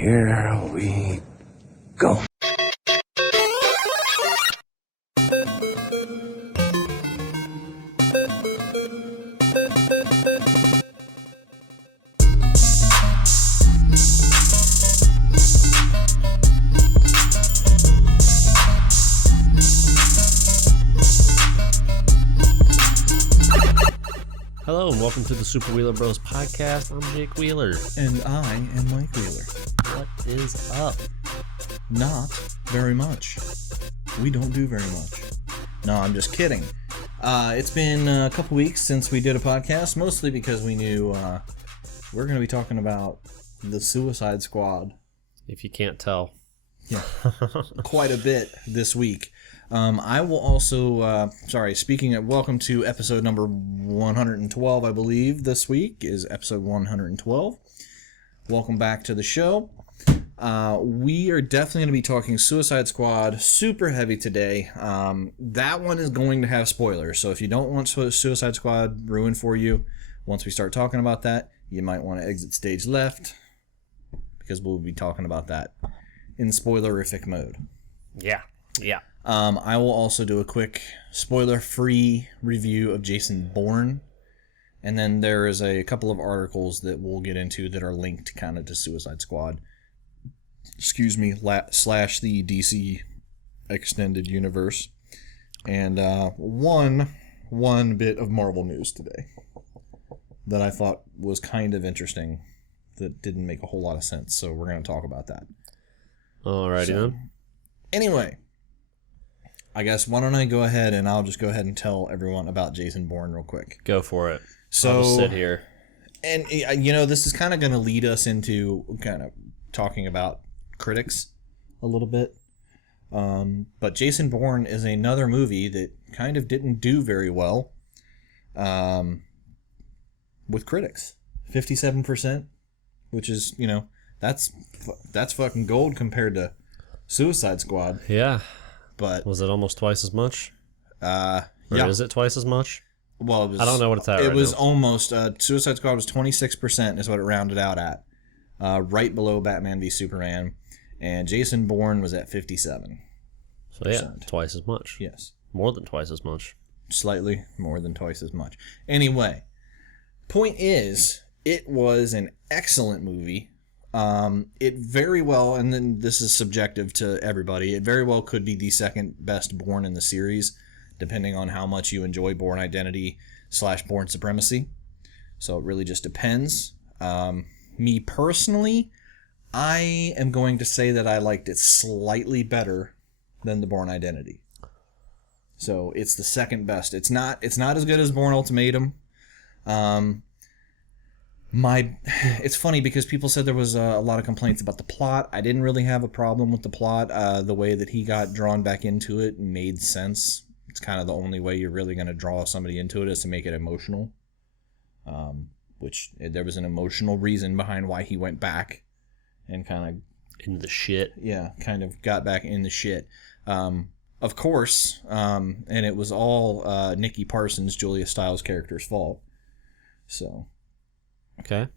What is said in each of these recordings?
here we go. Hello and welcome to the Super Wheeler Bros podcast. I'm Jake Wheeler. And I am Mike Wheeler. What is up? Not very much. We don't do very much. No, I'm just kidding. It's been a couple weeks since we did a podcast, mostly because we knew we're going to be talking about the Suicide Squad. If you can't tell. Yeah, quite a bit this week. I will also, speaking of, welcome to episode number 112, I believe, this week is episode 112. Welcome back to the show. We are definitely going to be talking Suicide Squad super heavy today. That one is going to have spoilers, so if you don't want Suicide Squad ruined for you, once we start talking about that, you might want to exit stage left, because we'll be talking about that in spoilerific mode. Yeah. I will also do a quick spoiler-free review of Jason Bourne, and then there is a couple of articles that we'll get into that are linked kind of to Suicide Squad. Excuse me, / the DC Extended Universe, and one bit of Marvel news today that I thought was kind of interesting that didn't make a whole lot of sense, so we're going to talk about that. Alrighty then. Anyway, I guess why don't I go ahead and I'll just go ahead and tell everyone about Jason Bourne real quick. Go for it. So, I'll just sit here. And, you know, this is kind of going to lead us into kind of talking about critics a little bit. But Jason Bourne is another movie that kind of didn't do very well with critics. 57%, which is, you know, that's fucking gold compared to Suicide Squad. Yeah. But was it almost twice as much? Yeah. Is it twice as much? Well, it was, I don't know what it's at. It was almost Suicide Squad was 26% is what it rounded out at, right below Batman v Superman, and Jason Bourne was at 57%. So yeah, twice as much. Yes, more than twice as much. Slightly more than twice as much. Anyway, point is, it was an excellent movie. It very well, and then this is subjective to everybody, it very well could be the second best Bourne in the series, depending on how much you enjoy Bourne Identity / Bourne Supremacy. So it really just depends. Me personally, I am going to say that I liked it slightly better than the Bourne Identity. So it's the second best. It's not as good as Bourne Ultimatum. It's funny because people said there was a lot of complaints about the plot. I didn't really have a problem with the plot. The way that he got drawn back into it made sense. It's kind of the only way you're really going to draw somebody into it is to make it emotional. Which there was an emotional reason behind why he went back and kind of in the shit. Yeah, kind of got back in the shit. Of course, and it was all Nikki Parsons, Julia Stiles' character's fault. So. Okay.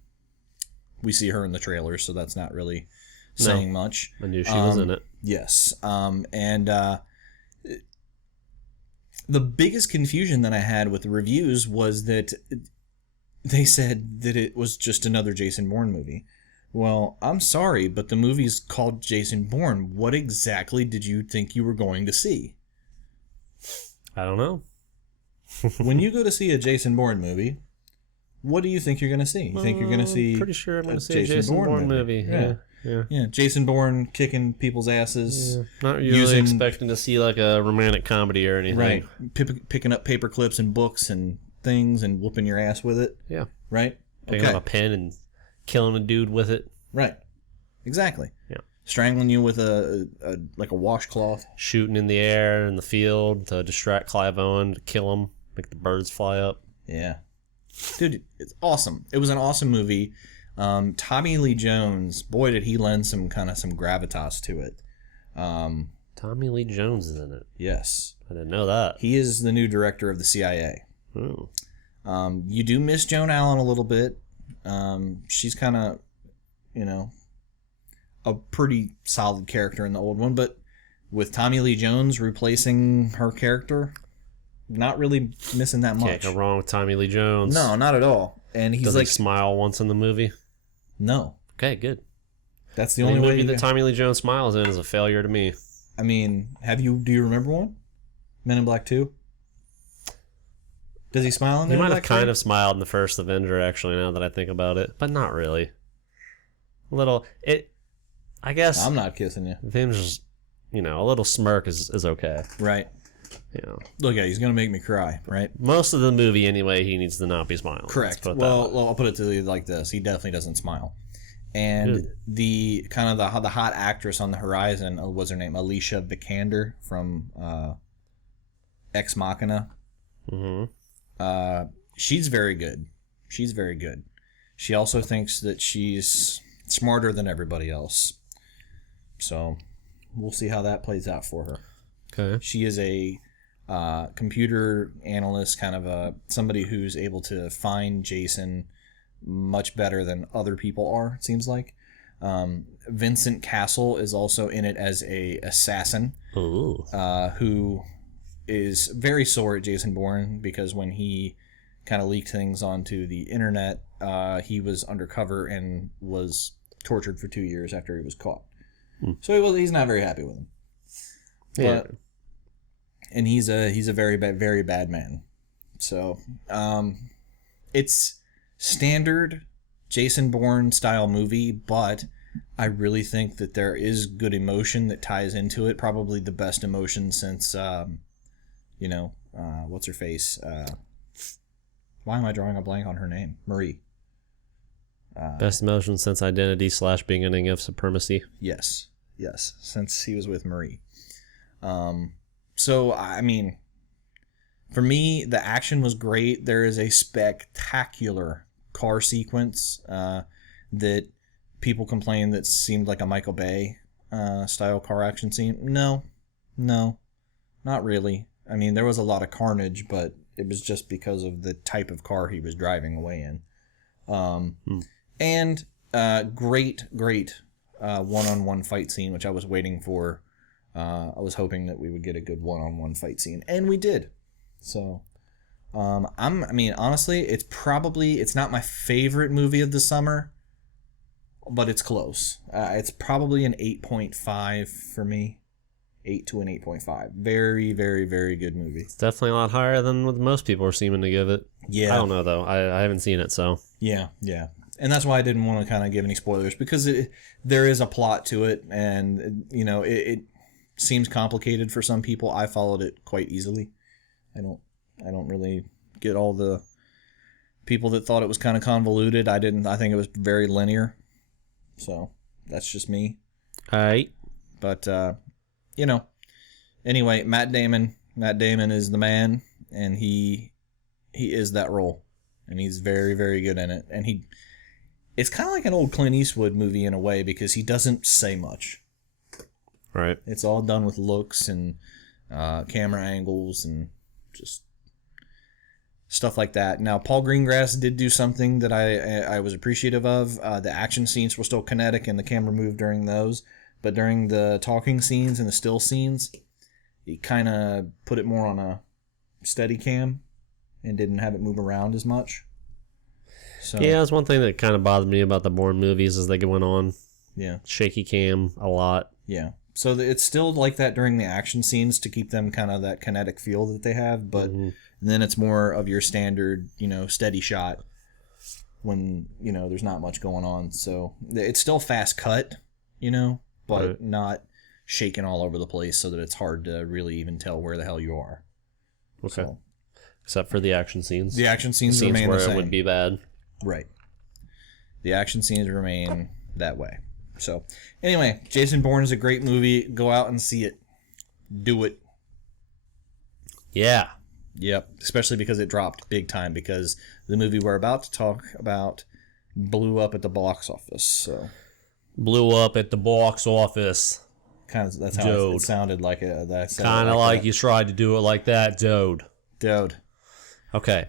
We see her in the trailer, so that's not really saying much. I knew she was in it. Yes. And the biggest confusion that I had with the reviews was that they said that it was just another Jason Bourne movie. Well, I'm sorry, but the movie's called Jason Bourne. What exactly did you think you were going to see? I don't know. When you go to see a Jason Bourne movie, what do you think you're going to see? You think you're going to see pretty sure I'm going to see a Jason Bourne movie. Yeah. Jason Bourne kicking people's asses. Yeah. Not really expecting to see like a romantic comedy or anything. Right. Picking up paper clips and books and things and whooping your ass with it. Yeah. Right? Picking up a pen and killing a dude with it. Right. Exactly. Yeah. Strangling you with a washcloth. Shooting in the air in the field to distract Clive Owen, to kill him, make the birds fly up. Yeah. Dude, it's awesome. It was an awesome movie. Tommy Lee Jones, boy, did he lend some gravitas to it. Tommy Lee Jones is in it. Yes. I didn't know that. He is the new director of the CIA. Oh. You do miss Joan Allen a little bit. She's kind of, a pretty solid character in the old one, but with Tommy Lee Jones replacing her character, not really missing that much. Can't go wrong with Tommy Lee Jones. No, not at all. And he's Does like, he smile once in the movie? No. Okay, good. That's the Any only way movie that Tommy Lee Jones smiles in is a failure to me. I mean, do you remember one? Men in Black 2? Does he smile in He Men in might have Black 3? kind of smiled in the first Avenger, actually, now that I think about it, but not really. A little. I guess. I'm not kissing you. Avengers, a little smirk is okay. Right. Look at, he's gonna make me cry. Right. Most of the movie, anyway, he needs to not be smiling. Correct. Well, I'll put it to you like this: he definitely doesn't smile. And Good. the kind of the hot actress on the horizon, what's her name? Alicia Vikander from Ex Machina. Mm-hmm. She's very good. She's very good. She also thinks that she's smarter than everybody else. So we'll see how that plays out for her. Okay. She is a computer analyst, kind of somebody who's able to find Jason much better than other people are, it seems like. Vincent Castle is also in it as a assassin. Ooh. Who is very sore at Jason Bourne because when he kind of leaked things onto the internet, he was undercover and was tortured for 2 years after he was caught. So he's not very happy with him. Yeah. And he's a very bad man. So it's standard Jason Bourne style movie, but I really think that there is good emotion that ties into it. Probably the best emotion since what's her face? Why am I drawing a blank on her name? Marie. Best emotion since Identity / beginning of Supremacy. Yes, since he was with Marie. So, I mean, for me, the action was great. There is a spectacular car sequence that people complain that seemed like a Michael Bay style car action scene. No, not really. I mean, there was a lot of carnage, but it was just because of the type of car he was driving away in. And great one-on-one fight scene, which I was waiting for. I was hoping that we would get a good one-on-one fight scene, and we did. So, honestly, it's not my favorite movie of the summer, but it's close. It's probably an 8.5 for me. 8 to an 8.5. Very, very, very good movie. It's definitely a lot higher than what most people are seeming to give it. Yeah. I don't know, though. I haven't seen it, so. Yeah. And that's why I didn't want to kind of give any spoilers, because there is a plot to it, and, it seems complicated for some people. I followed it quite easily. I don't really get all the people that thought it was kind of convoluted. I didn't. I think it was very linear. So that's just me. All right. But anyway, Matt Damon is the man, and he is that role, and he's very, very good in it. And it's kind of like an old Clint Eastwood movie in a way, because he doesn't say much. Right. It's all done with looks and camera angles and just stuff like that. Now, Paul Greengrass did do something that I was appreciative of. The action scenes were still kinetic and the camera moved during those, but during the talking scenes and the still scenes, he kind of put it more on a steady cam and didn't have it move around as much. So, yeah, that's one thing that kind of bothered me about the Bourne movies as they went on. Yeah. Shaky cam a lot. Yeah. So it's still like that during the action scenes to keep them kind of that kinetic feel that they have, but then it's more of your standard, steady shot when, there's not much going on. So it's still fast cut, but not shaking all over the place so that it's hard to really even tell where the hell you are. Okay. So, except for the action scenes. the action scenes Scenes remain where the same. it would be bad. Right. The action scenes remain that way. So, anyway, Jason Bourne is a great movie. Go out and see it. Do it. Yeah. Yep. Especially because it dropped big time, because the movie we're about to talk about blew up at the box office. So, Blew up at the box office. that's how it sounded like. Kind of like you tried to do it like that, dude. Dude. Okay.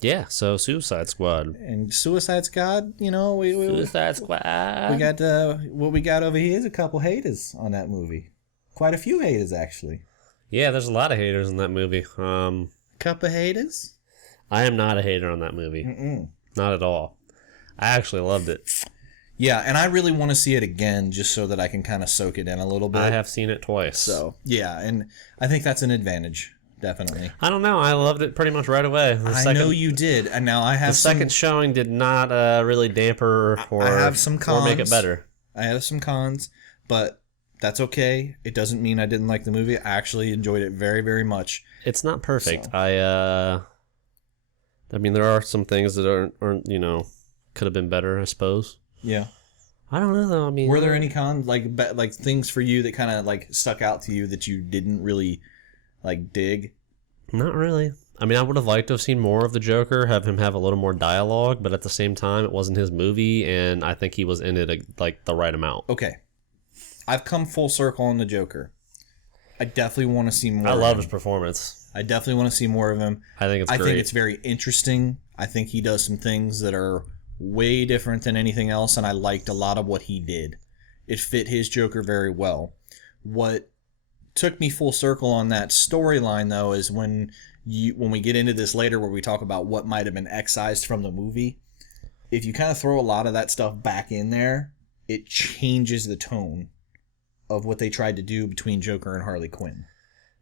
Yeah. So Suicide Squad. And Suicide Squad, Suicide Squad. we got what we got over here is a couple haters on that movie. Quite a few haters, actually. Yeah, there's a lot of haters in that movie. Couple haters? I am not a hater on that movie. Not at all. I actually loved it. Yeah, and I really want to see it again just so that I can kind of soak it in a little bit. I have seen it twice. So, yeah, and I think that's an advantage, definitely. I don't know. I loved it pretty much right away. I know you did, and now I have the second showing did not really damper or, I have some cons. Or make it better. I have some cons, but that's okay. It doesn't mean I didn't like the movie. I actually enjoyed it very, very much. It's not perfect. So. I mean, there are some things that aren't could have been better, I suppose. Yeah. I don't know though. I mean, were there any cons like things for you that kind of like stuck out to you that you didn't really like dig? Not really. I mean, I would have liked to have seen more of the Joker, have him have a little more dialogue, but at the same time, it wasn't his movie, and I think he was in it like the right amount. Okay, I've come full circle on the Joker. I definitely want to see more. I love his performance. I definitely want to see more of him. I think it's great. I think it's very interesting. I think he does some things that are way different than anything else, and I liked a lot of what he did. It fit his Joker very well. What took me full circle on that storyline, though, is when we get into this later where we talk about what might have been excised from the movie, if you kind of throw a lot of that stuff back in there, it changes the tone of what they tried to do between Joker and Harley Quinn.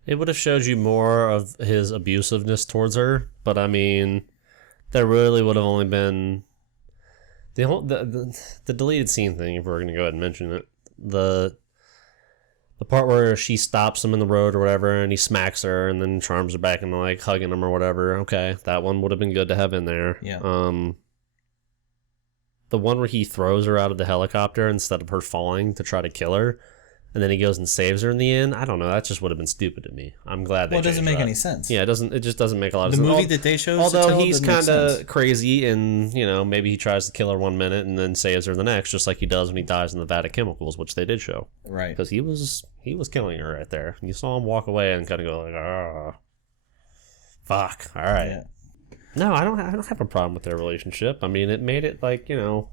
It would have showed you more of his abusiveness towards her, but I mean, there really would have only been the deleted scene thing, if we're going to go ahead and mention it. The part where she stops him in the road or whatever, and he smacks her and then charms her back into like hugging him or whatever. Okay, that one would have been good to have in there. Yeah. The one where he throws her out of the helicopter instead of her falling to try to kill her, and then he goes and saves her in the end. I don't know. That just would have been stupid to me. I'm glad they Well, it doesn't changed make that. any sense. Yeah, it doesn't. It just doesn't make a lot of The sense. movie that they chose, although he's kind of crazy, and maybe he tries to kill her one minute and then saves her the next, just like he does when he dies in the vat of chemicals, which they did show. Right. Because he was killing her right there. You saw him walk away and kind of go like, fuck. All right. Yeah. No, I don't have a problem with their relationship. I mean, it made it like it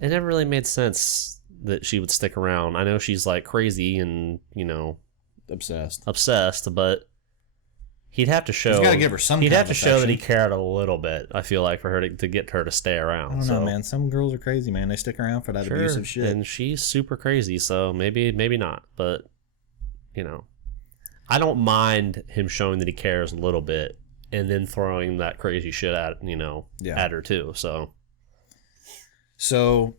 never really made sense that she would stick around. I know she's like crazy and obsessed, but he'd have to show. He's got to give her some. He'd kind have of to show that he affection. cared a little bit. I feel like for her to get her to stay around. I don't know, man. Some girls are crazy, man. They stick around for that abusive shit. And she's super crazy, so maybe not. But I don't mind him showing that he cares a little bit, and then throwing that crazy shit at at her too. So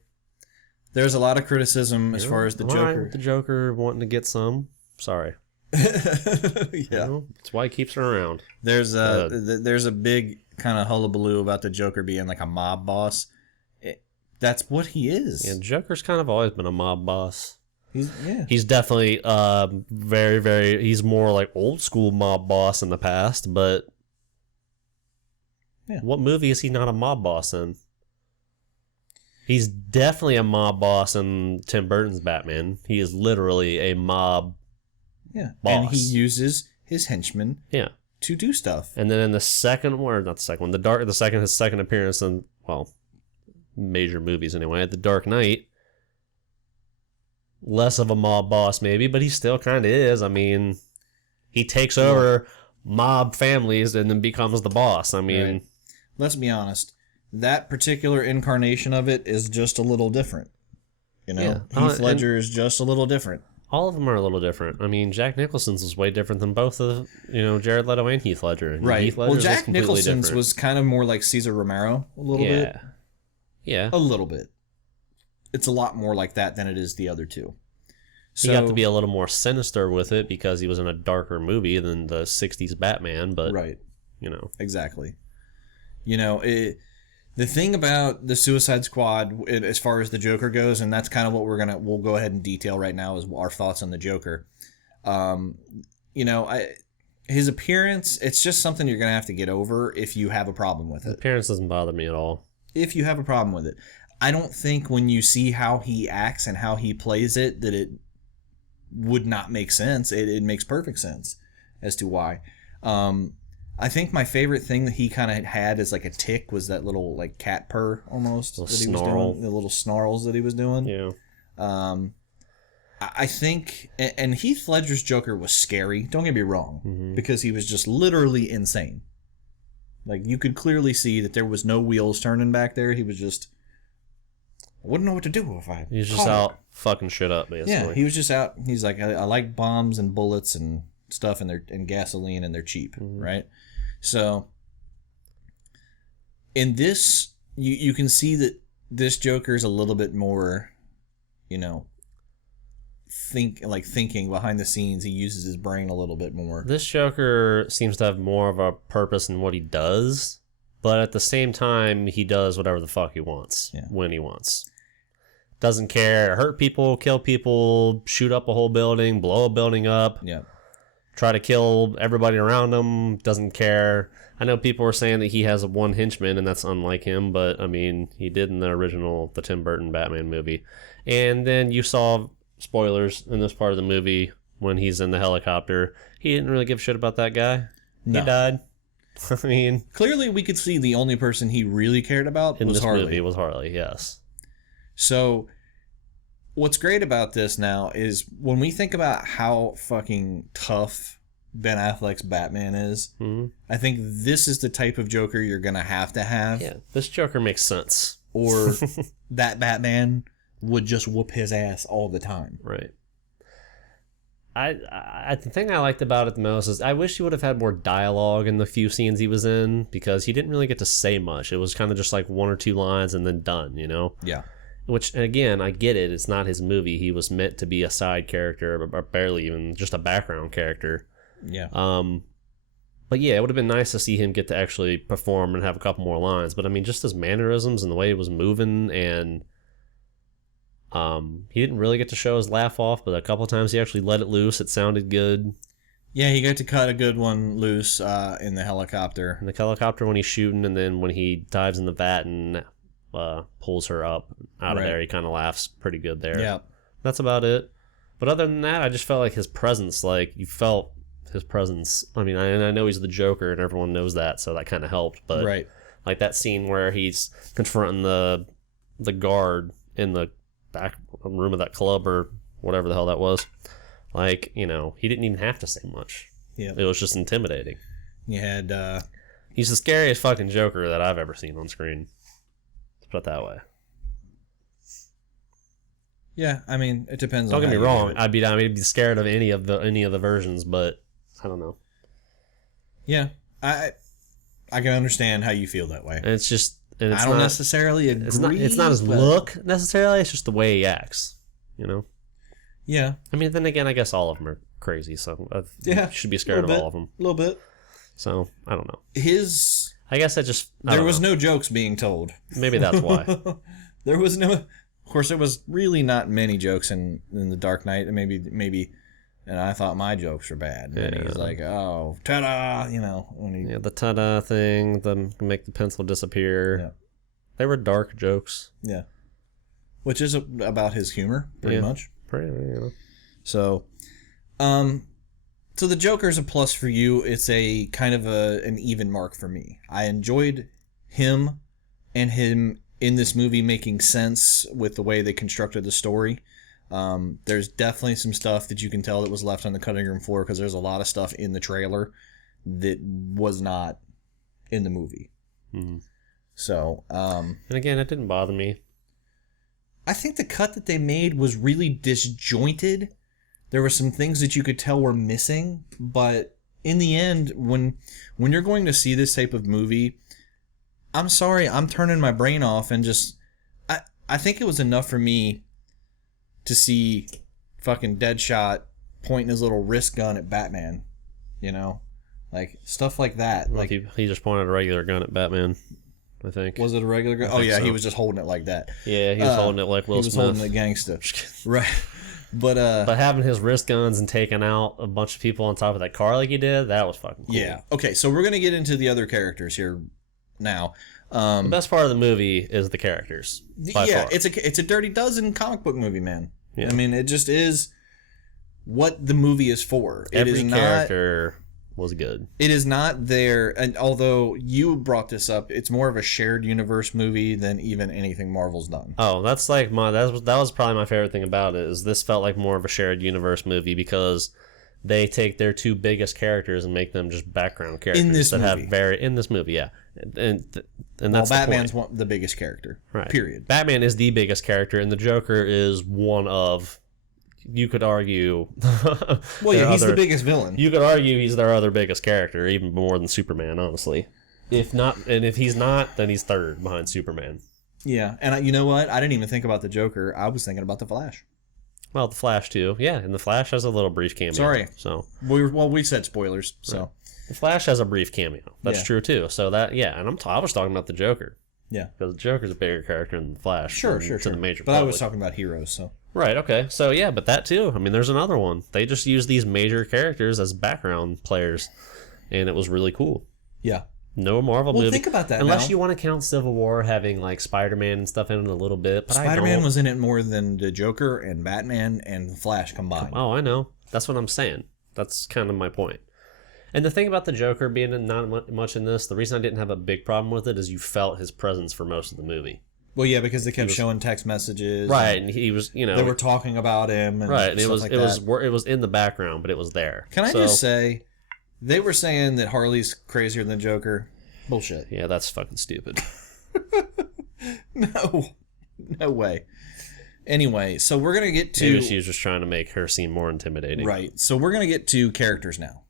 there's a lot of criticism as far as the Joker. The Joker wanting to get some. Sorry. Yeah. That's why he keeps her around. There's a big kind of hullabaloo about the Joker being like a mob boss. That's what he is. Yeah, Joker's kind of always been a mob boss. He's definitely very, very. He's more like old school mob boss in the past, but what movie is he not a mob boss in? He's definitely a mob boss in Tim Burton's Batman. He is literally a mob boss. And he uses his henchmen to do stuff. And then in his second appearance in, major movies anyway, The Dark Knight, less of a mob boss maybe, but he still kind of is. I mean, he takes over mob families and then becomes the boss. I mean... Right. Let's be honest. That particular incarnation of it is just a little different. Heath Ledger is just a little different. All of them are a little different. I mean, Jack Nicholson's was way different than both of Jared Leto and Heath Ledger. And right. Heath Ledger's Jack Nicholson's different. was kind of more like Cesar Romero a little bit. Yeah. A little bit. It's a lot more like that than it is the other two. He got to be a little more sinister with it because he was in a darker movie than the 60s Batman, but right. Exactly. The thing about the Suicide Squad, as far as the Joker goes, and that's kind of what we'll go ahead and detail right now, is our thoughts on the Joker. His appearance, it's just something you're going to have to get over if you have a problem with it. His appearance doesn't bother me at all. If you have a problem with it. I don't think when you see how he acts and how he plays it, that it would not make sense. It makes perfect sense as to why. I think my favorite thing that he kind of had as like a tick was that little like cat purr almost that he was doing, the little snarls that he was doing. Yeah. I think, and Heath Ledger's Joker was scary. Don't get me wrong, because he was just literally insane. Like you could clearly see that there was no wheels turning back there. He was just, I wouldn't know what to do if I. He was just out fucking shit up, basically. Yeah, he was just out. He's like, I like bombs and bullets and stuff, and gasoline, and they're cheap, right? So, in this, you can see that this Joker is a little bit more, you know, thinking behind the scenes. He uses his brain a little bit more. This Joker seems to have more of a purpose in what he does, but at the same time, he does whatever the fuck he wants when he wants. Doesn't care. Hurt people, kill people, shoot up a whole building, blow a building up. Yeah. Try to kill everybody around him. Doesn't care. I know people were saying that he has one henchman, and that's unlike him, but I mean, he did in the Tim Burton Batman movie. And then you saw, spoilers, in this part of the movie, when he's in the helicopter, he didn't really give a shit about that guy. No. He died. I mean, clearly we could see the only person he really cared about was Harley. Movie was Harley, yes. So, what's great about this now is when we think about how fucking tough Ben Affleck's Batman is, I think this is the type of Joker you're going to have. Yeah, this Joker makes sense. Or that Batman would just whoop his ass all the time. Right. The thing I liked about it the most is I wish he would have had more dialogue in the few scenes he was in, because he didn't really get to say much. It was kind of just like one or two lines and then done, you know? Yeah. Which, again, I get it. It's not his movie. He was meant to be a side character, or barely even just a background character. Yeah. But yeah, it would have been nice to see him get to actually perform and have a couple more lines. But I mean, just his mannerisms and the way he was moving, and he didn't really get to show his laugh off, but a couple times he actually let it loose. It sounded good. Yeah, he got to cut a good one loose in the helicopter. In the helicopter when he's shooting, and then when he dives in the vat and pulls her up out of there, he kind of laughs pretty good there. Yeah. That's about it. But other than that, I just felt like his presence, like, you felt his presence. I mean, I know he's the Joker and everyone knows that, so that kind of helped. But like that scene where he's confronting the guard in the back room of that club or whatever the hell that was, like, you know, he didn't even have to say much. Yeah. It was just intimidating. You had he's the scariest fucking Joker that I've ever seen on screen. Put it that way. Yeah, I mean, it depends. Don't get me wrong. I'd be scared of any of the versions, but I don't know. Yeah, I can understand how you feel that way. And it's just, and it's I don't necessarily agree. It's not his look necessarily. It's just the way he acts. You know. Yeah. I mean, then again, I guess all of them are crazy, so you should be scared of all of them. A little bit. So I don't know. I guess there was no jokes being told. Maybe that's why. There was no. Of course, there was really not many jokes in The Dark Knight. Maybe, and I thought my jokes were bad. Yeah. And he's like, "Oh, ta-da!" You know, the ta-da thing, the make the pencil disappear. Yeah. They were dark jokes. Yeah, which is about his humor, pretty much. So, so the Joker's a plus for you. It's a kind of an even mark for me. I enjoyed him in this movie making sense with the way they constructed the story. There's definitely some stuff that you can tell that was left on the cutting room floor, because there's a lot of stuff in the trailer that was not in the movie. Mm-hmm. So, and again, it didn't bother me. I think the cut that they made was really disjointed. There were some things that you could tell were missing, but in the end, when you're going to see this type of movie, I'm sorry, I'm turning my brain off and just... I think it was enough for me to see fucking Deadshot pointing his little wrist gun at Batman, you know? Like, stuff like that. Well, like he just pointed a regular gun at Batman, I think. Was it a regular gun? Oh, yeah, so. He was just holding it like that. Yeah, he was holding it like Will Smith. He was holding it gangsta. Right. But having his wrist guns and taking out a bunch of people on top of that car like he did, that was fucking cool. Yeah. Okay, so we're going to get into the other characters here now. The best part of the movie is the characters. By far. It's a Dirty Dozen comic book movie, man. Yeah. I mean, it just is what the movie is for. Every character was good. It is not there, and although you brought this up, it's more of a shared universe movie than even anything Marvel's done. Oh, that's like that was probably my favorite thing about it, is this felt like more of a shared universe movie because they take their two biggest characters and make them just background characters In this movie. in this movie, yeah. And that's Batman's the biggest character. Right. Period. Batman is the biggest character, and the Joker is one of. You could argue. Well, yeah, he's the biggest villain. You could argue he's their other biggest character, even more than Superman, honestly. If not, and if he's not, then he's third behind Superman. Yeah, and you know what? I didn't even think about the Joker. I was thinking about the Flash. Well, the Flash too, yeah, and the Flash has a little brief cameo. Sorry, so we said spoilers, so right. The Flash has a brief cameo. That's Yeah. true too. So that and I was talking about the Joker. Yeah, because the Joker's a bigger character than the Flash. Sure. The major. But public. I was talking about heroes, so. Right. Okay. So yeah, but that too. I mean, there's another one. They just use these major characters as background players, and it was really cool. Yeah. No Marvel movie. Well, think about that. Unless now. you want to count Civil War having like Spider-Man and stuff in it a little bit, but Spider-Man was in it more than the Joker and Batman and Flash combined. Oh, I know. That's what I'm saying. That's kind of my point. And the thing about the Joker being not much in this, the reason I didn't have a big problem with it is you felt his presence for most of the movie. Well, yeah, because they kept showing text messages, right? And he was, they were talking about him, and right? And it was like it was in the background, but it was there. Can I just say, they were saying that Harley's crazier than Joker. Bullshit. Yeah, that's fucking stupid. No way. Anyway, so we're gonna get to. Maybe she was just trying to make her seem more intimidating. Right. So we're gonna get to characters now.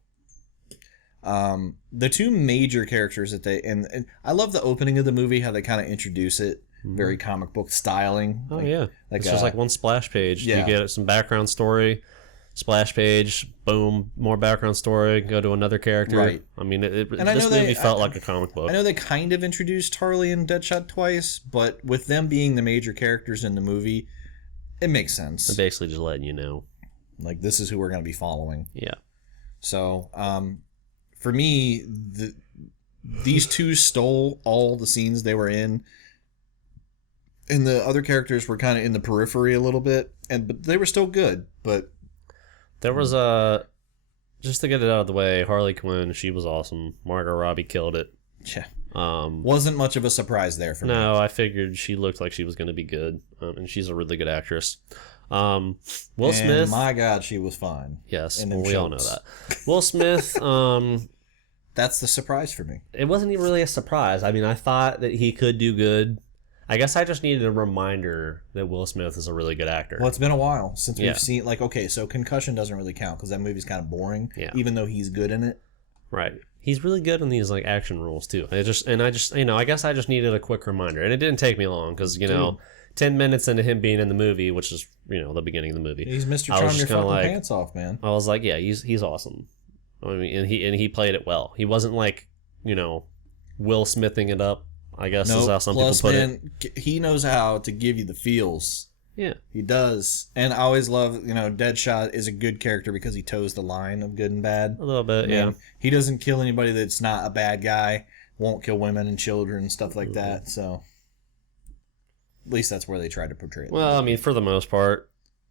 The two major characters that they and I love the opening of the movie, how they kind of introduce it, very comic book styling. Oh yeah, it's just like one splash page. Yeah. You get some background story, splash page, boom, more background story. Go to another character. Right. I mean, this movie felt like a comic book. I know they kind of introduced Harley and Deadshot twice, but with them being the major characters in the movie, it makes sense. I'm basically just letting you know, like, this is who we're going to be following. Yeah. So, for me, these two stole all the scenes they were in, and the other characters were kind of in the periphery a little bit, but they were still good. But there was just to get it out of the way, Harley Quinn, she was awesome. Margot Robbie killed it. Yeah. Wasn't much of a surprise there for me. No, I figured she looked like she was going to be good, and she's a really good actress. Will Smith, my God, she was fine. Yes, well, we all know that. Will Smith, that's the surprise for me. It wasn't even really a surprise. I mean, I thought that he could do good. I guess I just needed a reminder that Will Smith is a really good actor. Well, it's been a while since we've seen, like, okay, so Concussion doesn't really count because that movie's kind of boring, even though he's good in it. Right. He's really good in these like action roles too. I guess I just needed a quick reminder, and it didn't take me long because 10 minutes into him being in the movie, which is the beginning of the movie, he's Mr. Charm your fucking pants off, man. I was like, yeah, he's awesome. I mean, and he played it well. He wasn't like Will Smithing it up, I guess is how some people put it. He knows how to give you the feels. Yeah, he does. And I always love, Deadshot is a good character because he toes the line of good and bad. A little bit, yeah. He doesn't kill anybody that's not a bad guy, won't kill women and children and stuff like that, so at least that's where they try to portray it. Well, I mean, for the most part,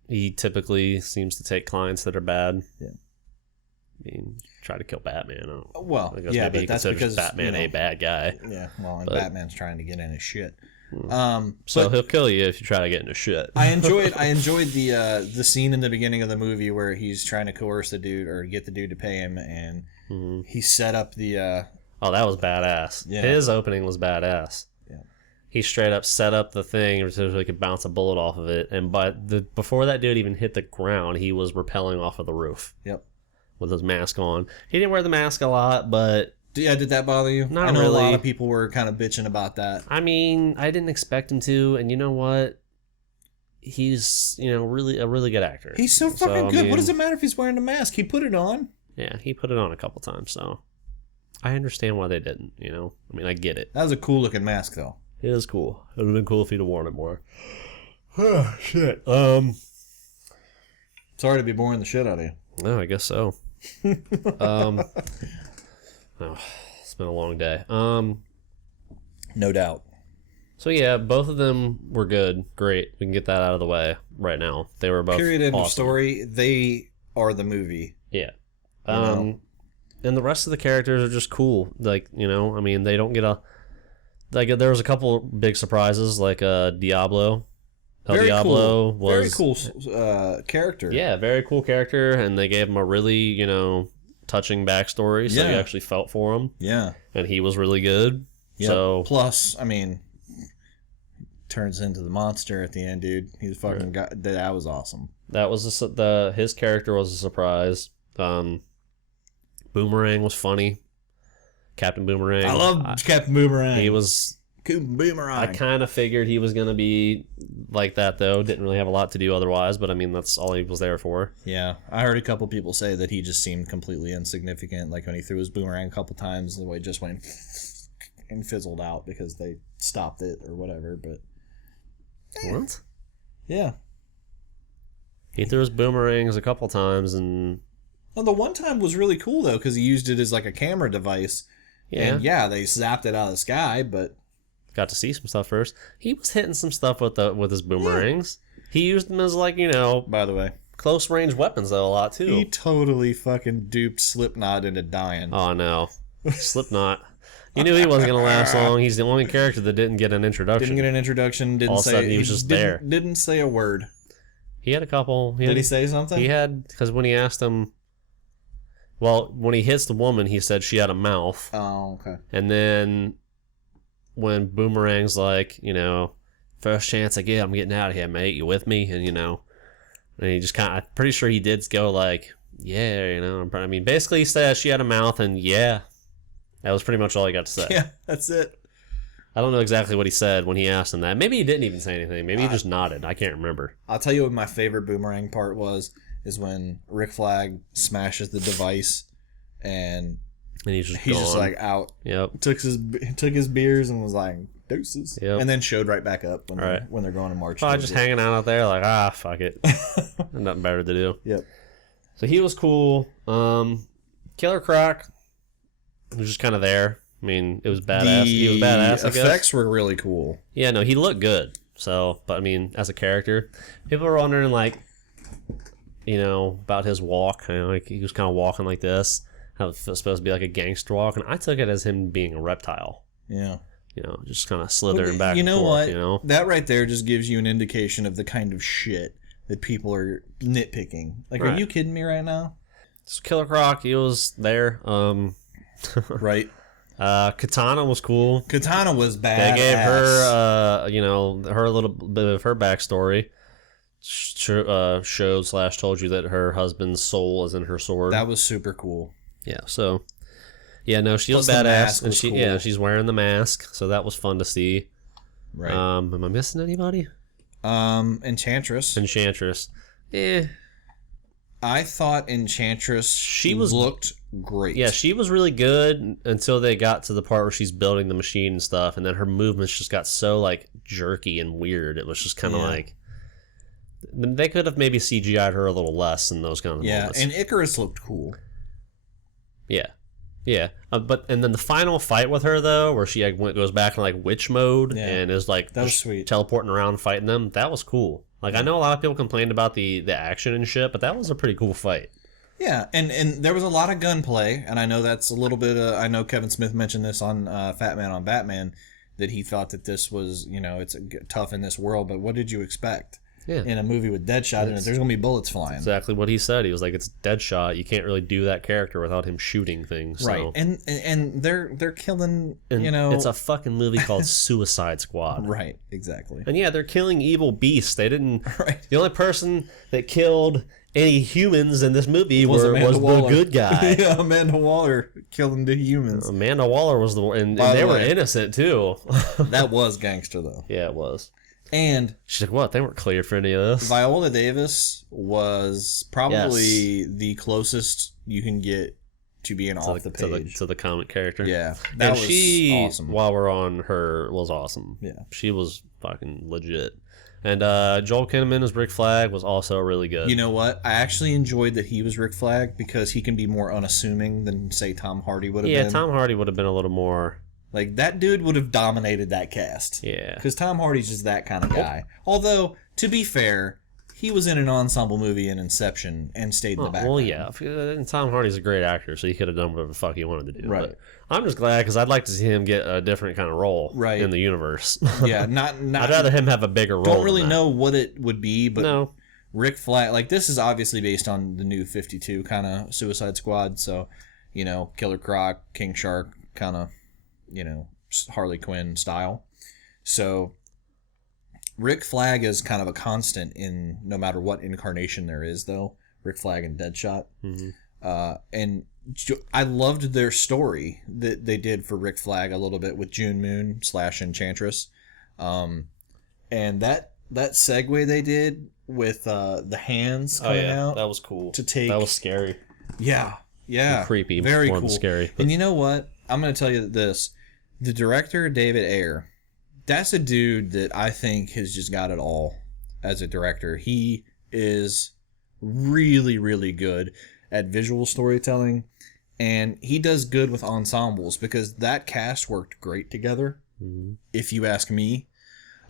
he typically seems to take clients that are bad. Yeah. I mean, try to kill Batman. Well, I guess maybe but he that's considers because Batman a bad guy. Yeah, well, and Batman's trying to get in his shit. So he'll kill you if you try to get into shit. I enjoyed the scene in the beginning of the movie where he's trying to coerce the dude or get the dude to pay him, and he set up the. Oh, that was badass. Yeah. His opening was badass. Yeah. He straight up set up the thing so he could bounce a bullet off of it, and before that dude even hit the ground, he was rappelling off of the roof. Yep. With his mask on. He didn't wear the mask a lot, but. Yeah, did that bother you? Not I know really. A lot of people were kind of bitching about that. I mean, I didn't expect him to, and you know what? He's, really a really good actor. He's so fucking good. What does it matter if he's wearing a mask? He put it on. Yeah, he put it on a couple times, so I understand why they didn't, I mean, I get it. That was a cool looking mask, though. It is cool. It would have been cool if he'd have worn it more. Oh, shit. Sorry to be boring the shit out of you. No, I guess so. It's been a long day. No doubt. So yeah, both of them were good. Great. We can get that out of the way right now. They were both Period, end awesome. of story. They are the movie. Yeah. And the rest of the characters are just cool. Like, you know, I mean, they don't get there was a couple big surprises, like Diablo. Very Diablo cool. was very cool character. Yeah, very cool character, and they gave him a really, you know, touching backstory, so you actually felt for him. Yeah. And he was really good. Yep. So plus, I mean, turns into the monster at the end, dude. He's fucking got that was awesome. That was his character was a surprise. Boomerang was funny. Captain Boomerang. I love Captain Boomerang. He was Captain Boomerang. I kind of figured he was going to be like that, though. Didn't really have a lot to do otherwise, but I mean, that's all he was there for. Yeah. I heard a couple people say that he just seemed completely insignificant. Like when he threw his boomerang a couple times, the way it just went and fizzled out because they stopped it or whatever. But what? Yeah. He threw his boomerangs a couple times, and well, the one time was really cool though because he used it as like a camera device. Yeah. And yeah, they zapped it out of the sky, but got to see some stuff first. He was hitting some stuff with his boomerangs. Yeah. He used them as, like, you know, by the way, close range weapons though a lot too. He totally fucking duped Slipknot into dying. Oh no, Slipknot. You knew he wasn't gonna last long. He's the only character that didn't get an introduction. Didn't get an introduction. Didn't all say. Of a sudden he was just there. Didn't say a word. He had a couple. Did he say something? He had, because when he asked him. Well, when he hits the woman, he said she had a mouth. Oh, okay. And then when Boomerang's like, you know, first chance I get, I'm getting out of here, mate. You with me? And, you know, and he just kind of, I'm pretty sure he did go like, yeah, you know. I mean, basically he said she had a mouth, and yeah. That was pretty much all he got to say. Yeah, that's it. I don't know exactly what he said when he asked him that. Maybe he didn't even say anything. Maybe he just nodded. I can't remember. I'll tell you what my favorite Boomerang part was. Is when Rick Flag smashes the device and he's just like out. Yep. Took his beers and was like deuces. Yep. And then showed right back up when they're going to march. Probably just hanging out there like fuck it. Nothing better to do. Yep. So he was cool. Killer Croc was just kind of there. I mean, it was badass. He was badass. The effects were really cool. Yeah, no, he looked good. So, but I mean, as a character, people were wondering like, you know, about his walk. You know, like he was kind of walking like this. How it was supposed to be like a gangster walk, and I took it as him being a reptile. Yeah. You know, just kind of slithering back. You know and forth, what? You know, that right there just gives you an indication of the kind of shit that people are nitpicking. Like, Are you kidding me right now? So Killer Croc, he was there. Right. Katana was cool. Katana was badass. They gave her, you know, her a little bit of her backstory. Told you that her husband's soul is in her sword. That was super cool. Yeah, so yeah, no, she was Plus badass, and cool. she's wearing the mask, so that was fun to see. Right. Am I missing anybody? Enchantress. I thought Enchantress looked great. Yeah, she was really good until they got to the part where she's building the machine and stuff, and then her movements just got so like jerky and weird. It was just kind of like they could have maybe CGI'd her a little less in those kind of moments. Yeah, and Icarus looked cool. Yeah, but and then the final fight with her though, where she goes back in like witch mode and is like that was sweet, teleporting around fighting them. That was cool. Like I know a lot of people complained about the action and shit, but that was a pretty cool fight. Yeah, and there was a lot of gunplay, and I know that's a little bit. I know Kevin Smith mentioned this on Fat Man on Batman, that he thought that this was, you know, it's tough in this world, but what did you expect? Yeah. In a movie with Deadshot in it, there's gonna be bullets flying. Exactly what he said. He was like, "It's Deadshot. You can't really do that character without him shooting things." Right, so. and they're killing. And you know, it's a fucking movie called Suicide Squad. Right, exactly. And yeah, they're killing evil beasts. They didn't. Right. The only person that killed any humans in this movie was the good guy. Yeah, Amanda Waller killing the humans. Amanda Waller was the one, and they were innocent too. That was gangster though. Yeah, it was. And she's like, "What? They weren't cleared for any of this." Viola Davis was probably the closest you can get to being off the page to the comic character. Yeah, that was awesome. While we're on her, was awesome. Yeah, she was fucking legit. And Joel Kinnaman as Rick Flag was also really good. You know what? I actually enjoyed that he was Rick Flag because he can be more unassuming than, say, Tom Hardy would have been. Yeah, Tom Hardy would have been a little more... Like, that dude would have dominated that cast. Yeah. Because Tom Hardy's just that kind of guy. Although, to be fair, he was in an ensemble movie in Inception and stayed in the background. Well, yeah. And Tom Hardy's a great actor, so he could have done whatever the fuck he wanted to do. Right. But I'm just glad because I'd like to see him get a different kind of role in the universe. Yeah, not. I'd rather him have a bigger role. Don't really know what it would be, but no. Rick Flag, like this is obviously based on the new 52 kind of Suicide Squad, so Killer Croc, King Shark kind of Harley Quinn style. So Rick Flag is kind of a constant in no matter what incarnation there is, though. Rick Flag and Deadshot. Mm-hmm. And I loved their story that they did for Rick Flag a little bit with June Moon / Enchantress. And that segue they did with the hands coming out. That was cool. That was scary. Yeah. And creepy. Very more cool. Than scary. And you know what? I'm going to tell you this. The director, David Ayer, that's a dude that I think has just got it all as a director. He is really, really good at visual storytelling, and he does good with ensembles because that cast worked great together, if you ask me.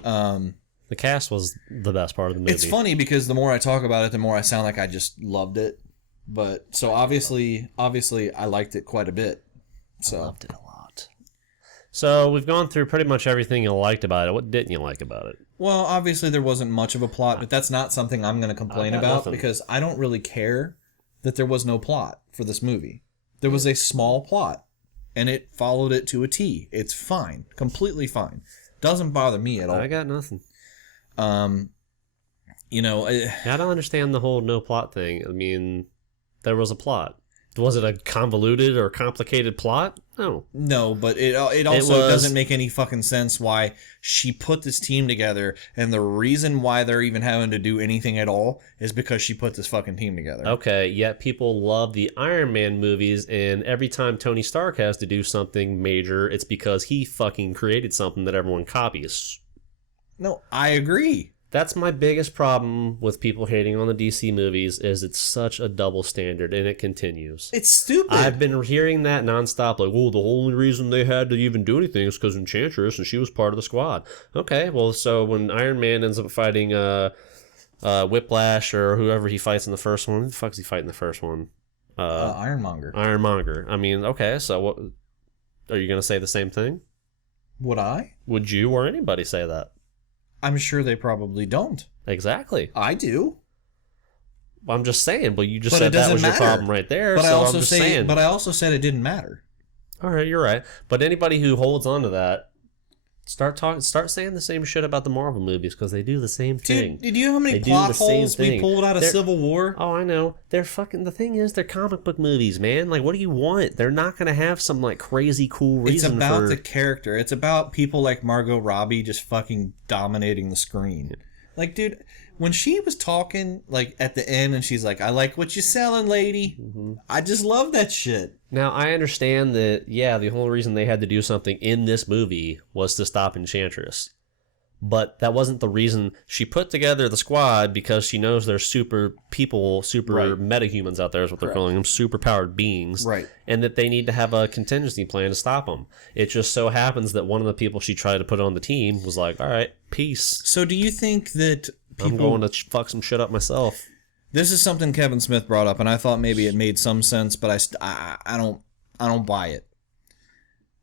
The cast was the best part of the movie. It's funny because the more I talk about it, the more I sound like I just loved it. But so obviously I liked it quite a bit. So I loved it a lot. So we've gone through pretty much everything you liked about it. What didn't you like about it? Well, obviously there wasn't much of a plot, but that's not something I'm going to complain about because I don't really care that there was no plot for this movie. There was a small plot, and it followed it to a T. It's fine. Completely fine. Doesn't bother me at all. I got nothing. I don't understand the whole no plot thing. I mean, there was a plot. Was it a convoluted or complicated plot? No, but it also doesn't make any fucking sense why she put this team together, and the reason why they're even having to do anything at all is because she put this fucking team together. Okay, yet people love the Iron Man movies, and every time Tony Stark has to do something major, it's because he fucking created something that everyone copies. No, I agree. That's my biggest problem with people hating on the DC movies is it's such a double standard, and it continues. It's stupid. I've been hearing that nonstop, like, the only reason they had to even do anything is because Enchantress, and she was part of the squad. Okay, well, so when Iron Man ends up fighting Whiplash or whoever he fights in the first one, who the fuck is he fighting in the first one? Ironmonger. Ironmonger. I mean, okay, so what? Are you going to say the same thing? Would I? Would you or anybody say that? I'm sure they probably don't. Exactly. I do. I'm just saying, but you just said that was your problem right there. But so I'm just saying. But I also said it didn't matter. All right, you're right. But anybody who holds on to that, start saying the same shit about the Marvel movies because they do the same thing. Dude, do you know how many plot holes we pulled out of Civil War? Oh, I know. The thing is, they're comic book movies, man. Like, what do you want? They're not going to have some, like, crazy cool reason It's about the character. It's about people like Margot Robbie just fucking dominating the screen. Like, dude, when she was talking, like, at the end and she's like, I like what you're selling, lady. Mm-hmm. I just love that shit. Now, I understand that, yeah, the whole reason they had to do something in this movie was to stop Enchantress. But that wasn't the reason. She put together the squad because she knows there's super metahumans out there is what they're calling them, super-powered beings. Right. And that they need to have a contingency plan to stop them. It just so happens that one of the people she tried to put on the team was like, all right, peace. So do you think that people... I'm going to fuck some shit up myself. This is something Kevin Smith brought up, and I thought maybe it made some sense, but I don't buy it.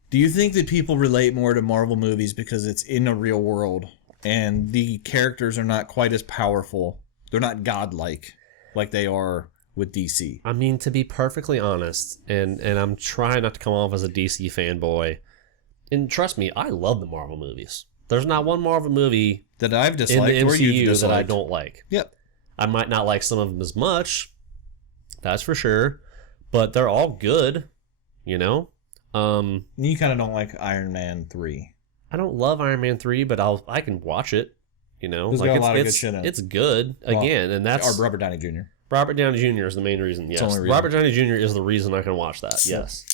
Do you think that people relate more to Marvel movies because it's in a real world and the characters are not quite as powerful? They're not godlike like they are with DC. I mean, to be perfectly honest, and I'm trying not to come off as a DC fanboy, and trust me, I love the Marvel movies. There's not one Marvel movie that I've disliked in the or you've MCU disliked that I don't like. Yep. I might not like some of them as much, that's for sure, but they're all good, you know? You kind of don't like Iron Man 3. I don't love Iron Man 3, but I can watch it, you know? There's got a lot of good shit in it. It's good, again, and that's... Or Robert Downey Jr. Robert Downey Jr. is the main reason, yes. Robert Downey Jr. is the reason I can watch that, yes.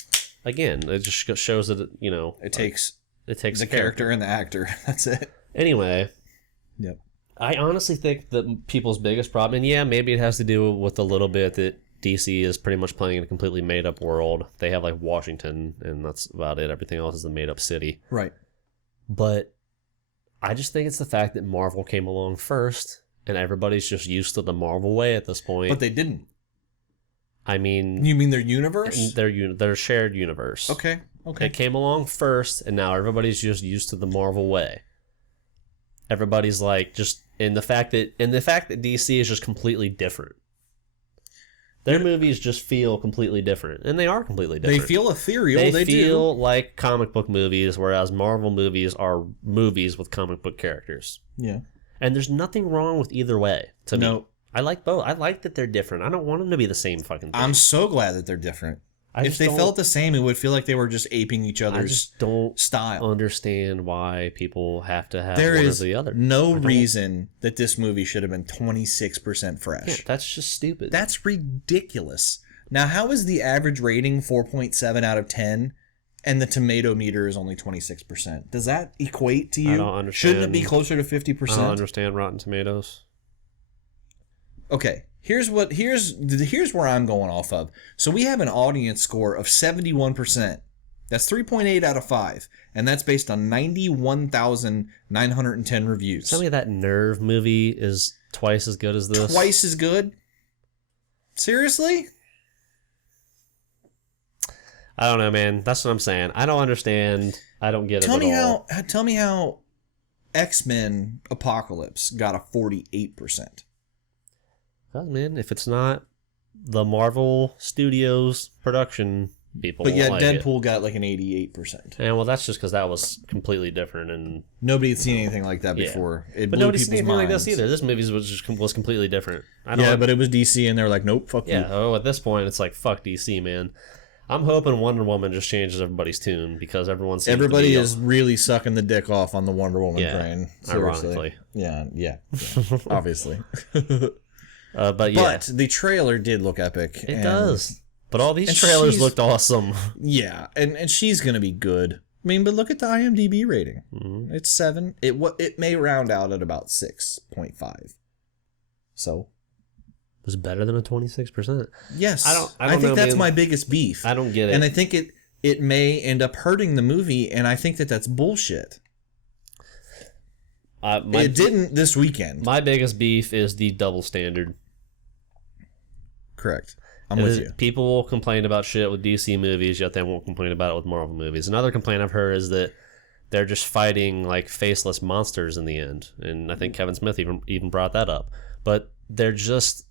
Again, it just shows that, you know... It takes the character and the actor. That's it. Anyway... Yep. I honestly think that people's biggest problem, and yeah, maybe it has to do with a little bit that DC is pretty much playing in a completely made-up world. They have, like, Washington, and that's about it. Everything else is a made-up city. Right. But I just think it's the fact that Marvel came along first, and everybody's just used to the Marvel way at this point. But they didn't. I mean, You mean their universe? Their shared universe. Okay. It came along first, and now everybody's just used to the Marvel way. Everybody's like just the fact that DC is just completely different. Their movies just feel completely different, and they are completely different. They feel ethereal. They feel like comic book movies, whereas Marvel movies are movies with comic book characters. Yeah. And there's nothing wrong with either way to me. No. I like both. I like that they're different. I don't want them to be the same fucking thing. I'm so glad that they're different. If they felt the same, it would feel like they were just aping each other's I just don't style. Understand why people have to have There one is or the other. no reason that this movie should have been 26% fresh. Yeah, that's just stupid. That's ridiculous. Now, how is the average rating 4.7 out of 10 and the tomato meter is only 26%? Does that equate to you? I don't understand. Shouldn't it be closer to 50%? I don't understand Rotten Tomatoes. Okay, here's where I'm going off of. So we have an audience score of 71%. That's 3.8 out of 5, and that's based on 91,910 reviews. Tell me that Nerve movie is twice as good as this. Twice as good? Seriously? I don't know, man. That's what I'm saying. I don't understand. I don't get it at all. Tell me how X-Men Apocalypse got a 48%. Well, man, if it's not the Marvel Studios production people, But yet like Deadpool got like an 88%. And well, that's just because that was completely different, and Nobody had seen anything like that Yeah. before. It but blew nobody's seen people's anything like minds. this either. This movie was completely different. Yeah, but it was DC, and they were like, "Nope, fuck you." Yeah. Oh, at this point, it's like fuck DC, man. I'm hoping Wonder Woman just changes everybody's tune because Everybody is really sucking the dick off on the Wonder Woman train. Seriously. Ironically. Yeah, obviously. But yeah, But the trailer did look epic. it does. But all these and trailers she's- looked awesome. Yeah, and she's gonna be good. I mean, but look at the IMDb rating. Mm-hmm. It's 7. It may round out at about 6.5. So It was better than a 26%. yes, I don't think know, that's man. my biggest beef. I don't get it. And I think it may end up hurting the movie, and I think that's bullshit. It didn't this weekend. My biggest beef is the double standard. Correct. I'm with you. People will complain about shit with DC movies, yet they won't complain about it with Marvel movies. Another complaint I've heard is that they're just fighting like faceless monsters in the end, and I think Kevin Smith even brought that up. But they're just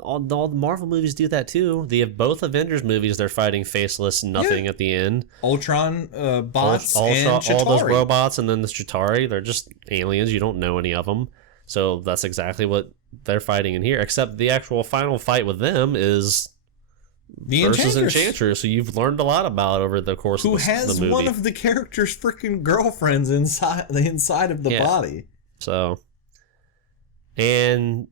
all the Marvel movies do that too. Both Avengers movies, they're fighting faceless nothing at the end. Ultron bots and Chitauri. all those robots, and then the Chitauri, they're just aliens. You don't know any of them, so that's exactly what they're fighting in here. Except the actual final fight with them is the versus Enchantress. Enchantress, so you've learned a lot about over the course Who of the has movie. one of the character's freaking girlfriends inside of the body. So, and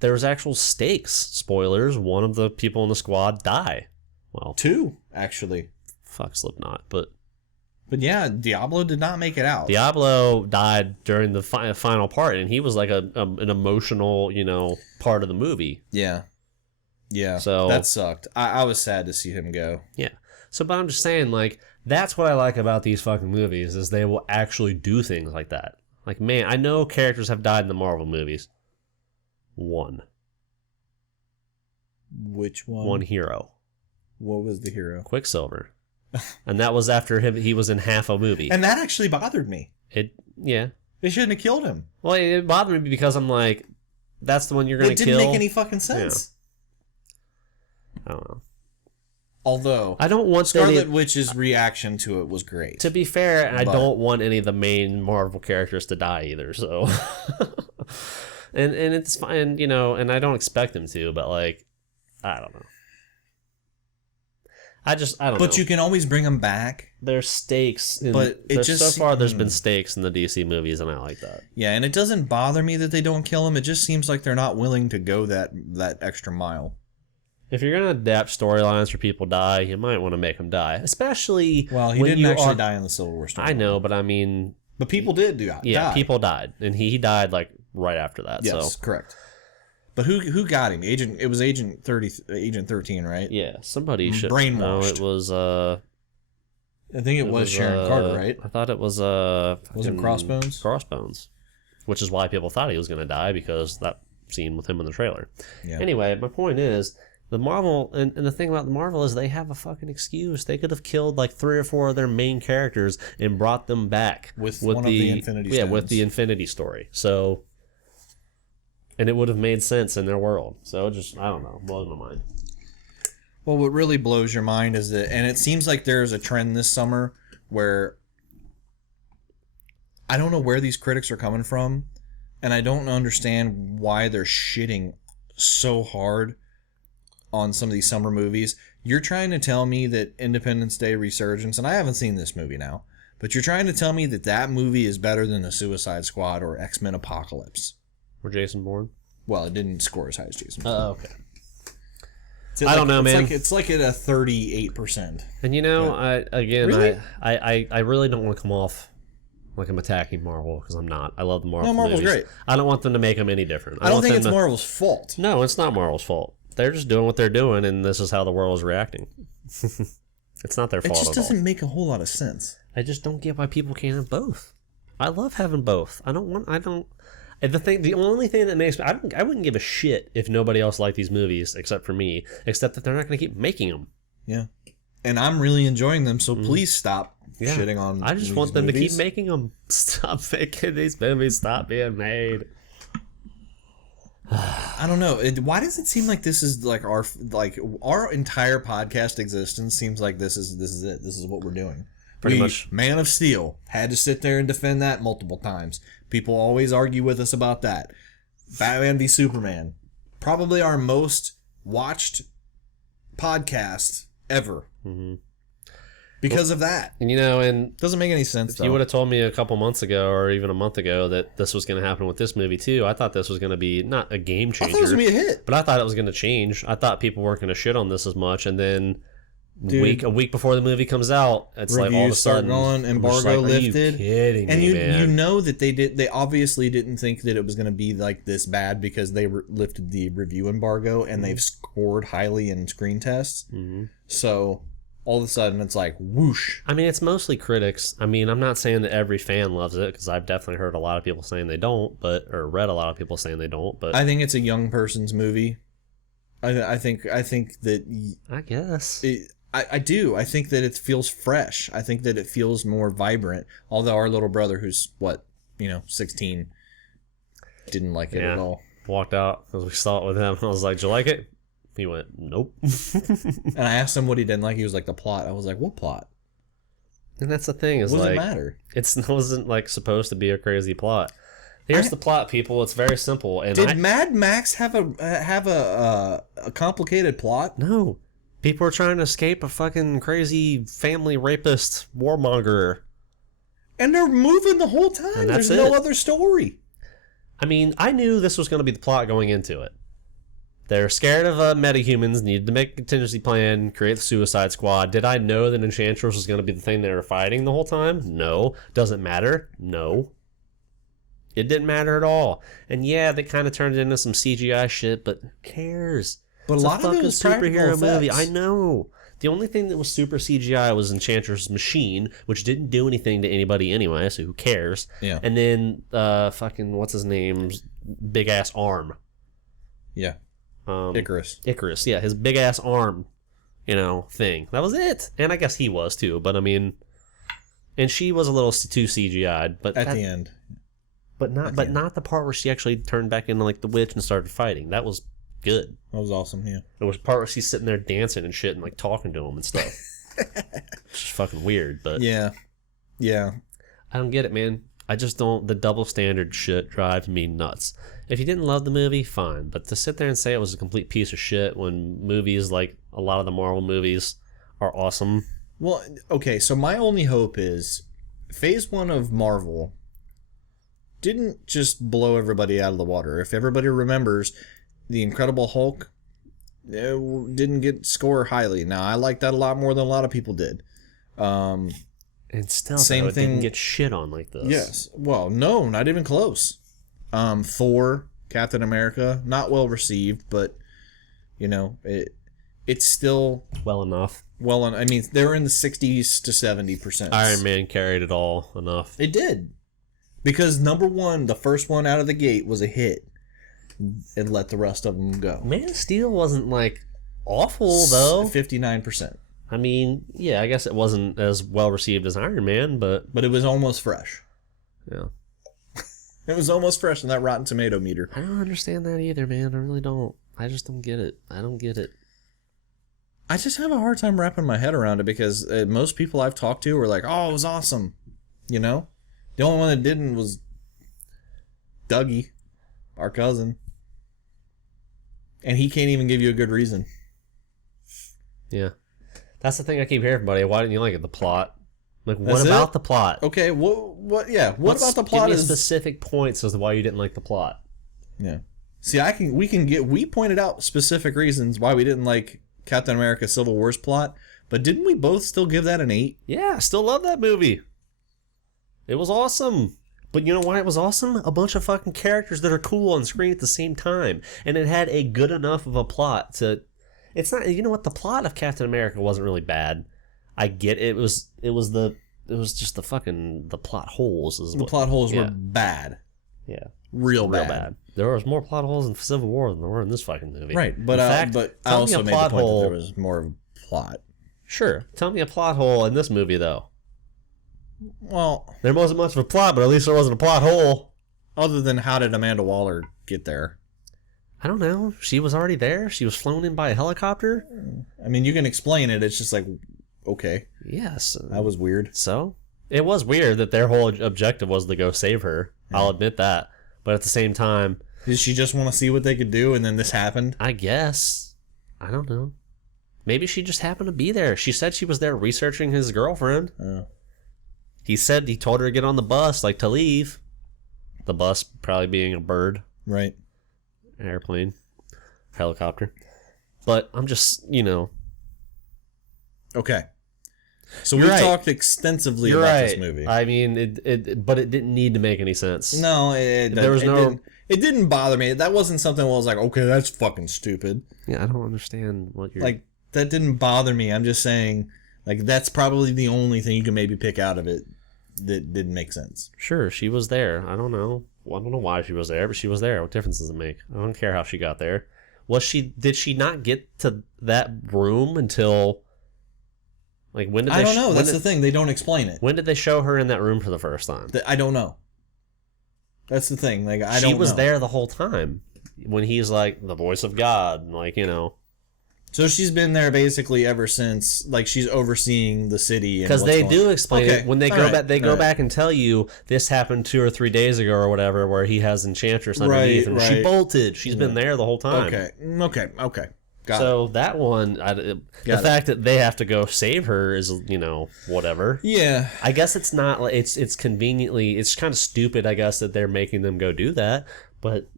there was actual stakes. Spoilers: one of the people in the squad die. Well, 2 actually. fuck Slipknot, but yeah, Diablo did not make it out. Diablo died during the final part, and he was like an emotional, part of the movie. Yeah. So that sucked. I was sad to see him go. Yeah. So, but I'm just saying, like, that's what I like about these fucking movies is they will actually do things like that. Like, man, I know characters have died in the Marvel movies. One Which one? One hero. What was the hero? Quicksilver. And that was after he was in half a movie. And that actually bothered me. Yeah. They shouldn't have killed him. Well, it bothered me because I'm like, that's the one you're going to kill. It didn't make any fucking sense. I don't know. Although, I don't want Scarlet Witch's reaction to it was great. To be fair, I don't want any of the main Marvel characters to die either, so... and it's fine, and I don't expect them to, but, like, I don't know. I don't know. But you can always bring them back. There's stakes. So far, there's been stakes in the DC movies, and I like that. Yeah, and it doesn't bother me that they don't kill him. It just seems like they're not willing to go that extra mile. If you're going to adapt storylines where people die, you might want to make them die. Especially Well, he didn't actually die in the Civil War story. I know, but I mean... But people did die. Yeah, people died. And he died, like, right after that. Yes, so. Correct. But who got him? It was Agent 13, right? Yeah, somebody should... Brainwashed. No, it was... I think it was Sharon Carter, right? I thought it was... Was it Crossbones? Crossbones. which is why people thought he was going to die, because that scene with him in the trailer. Yeah. Anyway, my point is, the Marvel, and the thing about the Marvel is they have a fucking excuse. They could have killed like 3 or 4 of their main characters and brought them back with one of the Infinity Stones. Yeah, with the Infinity Story. So, and it would have made sense in their world. So it just, I don't know, blows my mind. Well, what really blows your mind is that, and it seems like there's a trend this summer where I don't know where these critics are coming from, and I don't understand why they're shitting so hard on some of these summer movies. You're trying to tell me that Independence Day Resurgence, and I haven't seen this movie now, but you're trying to tell me that that movie is better than The Suicide Squad or X-Men Apocalypse. Or Jason Bourne? Well, it didn't score as high as Jason Bourne. Oh, okay. I don't know, man. It's like at a 38%. And you know, Really? I really don't want to come off like I'm attacking Marvel, because I'm not. I love the Marvel Marvel's movies. great. I don't want them to make them any different. I don't think it's them to... Marvel's fault. No, it's not Marvel's fault. They're just doing what they're doing, and this is how the world is reacting. It's not their fault at all. It just doesn't make a whole lot of sense. I just don't get why people can't have both. I love having both. The only thing that makes me, I wouldn't give a shit if nobody else liked these movies except for me, except that they're not going to keep making them. Yeah. And I'm really enjoying them, so please stop shitting on I just these want them movies. to keep making them. Stop making these movies. Stop being made. I don't know. Why does it seem like this is like our entire podcast existence seems like this is it. This is what we're doing. Pretty much. Man of Steel had to sit there and defend that multiple times. People always argue with us about that. Batman v Superman, probably our most watched podcast ever. Mm-hmm. Because of that. And and doesn't make any sense. If you would have told me a couple months ago or even a month ago that this was going to happen with this movie too, I thought this was going to be not a game changer. I thought it was going to be a hit. But I thought it was going to change. I thought people weren't going to shit on this as much, and then a week before the movie comes out, it's like all of a sudden going, embargo lifted. Are you kidding me, and man? You know that they obviously didn't think that it was going to be like this bad because they lifted the review embargo and they've scored highly in screen tests. Mm-hmm. So all of a sudden it's like whoosh. I mean, it's mostly critics. I mean, I'm not saying that every fan loves it, because I've definitely heard a lot of people saying they don't, or read a lot of people saying they don't. But I think it's a young person's movie. I think that I guess. I do. I think that it feels fresh. I think that it feels more vibrant. Although our little brother, who's 16, didn't like it at all. Walked out because we saw it with him. I was like, "Did you like it?" He went, "Nope." And I asked him what he didn't like. He was like, "The plot." I was like, "What plot?" And that's the thing. Is what does like, it matter? It wasn't like supposed to be a crazy plot. Here's the plot, people. It's very simple. And did Mad Max have a complicated plot? No. People are trying to escape a fucking crazy family rapist warmonger. And they're moving the whole time. There's no other story. I mean, I knew this was going to be the plot going into it. They're scared of metahumans, needed to make a contingency plan, create the Suicide Squad. Did I know that Enchantress was going to be the thing they were fighting the whole time? No. Does it matter? No. It didn't matter at all. And yeah, they kind of turned it into some CGI shit, but who cares? But a lot of it was superhero movie. I know. The only thing that was super CGI was Enchantress's machine, which didn't do anything to anybody anyway, so who cares? Yeah. And then fucking what's his name's big ass arm. Yeah. Icarus. Icarus, yeah, his big ass arm, thing. That was it. And I guess he was too, but I mean, and she was a little too CGI'd, but at the end. But not the part where she actually turned back into like the witch and started fighting. That was good. That was awesome, yeah. There was a part where she's sitting there dancing and shit and like talking to him and stuff. It's just fucking weird, but yeah. I don't get it, man. I just don't. The double standard shit drives me nuts. If you didn't love the movie, fine, but to sit there and say it was a complete piece of shit when movies like a lot of the Marvel movies are awesome. Well, okay, so my only hope is Phase 1 of Marvel didn't just blow everybody out of the water. If everybody remembers, the Incredible Hulk didn't get score highly. Now, I like that a lot more than a lot of people did. And still, it didn't get shit on like this. Yes. Well, no, not even close. Thor, Captain America, not well received, but, it's still... well enough. I mean, they were in the 60s to 70%. Iron Man carried it all enough. It did. Because number one, the first one out of the gate was a hit, and let the rest of them go. Man of Steel wasn't like awful though. 59%. I mean, yeah, I guess it wasn't as well received as Iron Man, but it was almost fresh. yeah, It was almost fresh in that Rotten Tomato meter. I don't understand that either, man. I really don't. I just don't get it. I don't get it. I just have a hard time wrapping my head around it because most people I've talked to were like, "Oh, it was awesome," you know. The only one that didn't was Dougie, our cousin, and he can't even give you a good reason. Yeah, that's the thing I keep hearing, buddy. Why didn't you like it? The plot. Like, what That's about it? the plot? Okay, what? Yeah, what about the plot? Give me specific points as to why you didn't like the plot. Yeah. See, we pointed out specific reasons why we didn't like Captain America: Civil War's plot, but didn't we both still give that an 8? Yeah, I still love that movie. It was awesome. But you know why it was awesome? A bunch of fucking characters that are cool on screen at the same time. And it had a good enough of a plot to... It's not... You know what? The plot of Captain America wasn't really bad. I get it. It was just the fucking... The plot holes. Plot holes were bad. Yeah. Real bad. There was more plot holes in Civil War than there were in this fucking movie. Right, but I also made the point that there was more of a plot. Sure. Tell me a plot hole in this movie, though. Well, there wasn't much of a plot, but at least there wasn't a plot hole. Other than how did Amanda Waller get there? I don't know. She was already there. She was flown in by a helicopter. I mean, you can explain it. It's just like, okay. Yes. That was weird. So? It was weird that their whole objective was to go save her. Yeah. I'll admit that. But at the same time... Did she just want to see what they could do and then this happened? I guess. I don't know. Maybe she just happened to be there. She said she was there researching his girlfriend. Oh. He told her to get on the bus, like to leave. The bus probably being a bird. Right. Airplane. Helicopter. But I'm just, Okay. So we talked extensively about this movie. I mean, but it didn't need to make any sense. No, it didn't bother me. That wasn't something where I was like, okay, that's fucking stupid. Yeah, I don't understand what you're... Like, that didn't bother me. I'm just saying, like, that's probably the only thing you can maybe pick out of it that didn't make sense. Sure, she was there. I don't know. Well, I don't know why she was there, but she was there. What difference does it make? I don't care how she got there. Did she not get to that room until... Like, when did they... I don't know. That's the thing. They don't explain it. When did they show her in that room for the first time? I don't know. That's the thing. Like, I don't know. She was there the whole time. When he's like, the voice of God. Like, So she's been there basically ever since, like, she's overseeing the city. Because they do explain it. When they go back, they go back and tell you, this happened 2 or 3 days ago or whatever, where he has Enchantress underneath. And she bolted. She's been there the whole time. Okay. So that one, the fact that they have to go save her is, whatever. Yeah. I guess it's not, it's conveniently, it's kind of stupid, I guess, that they're making them go do that, but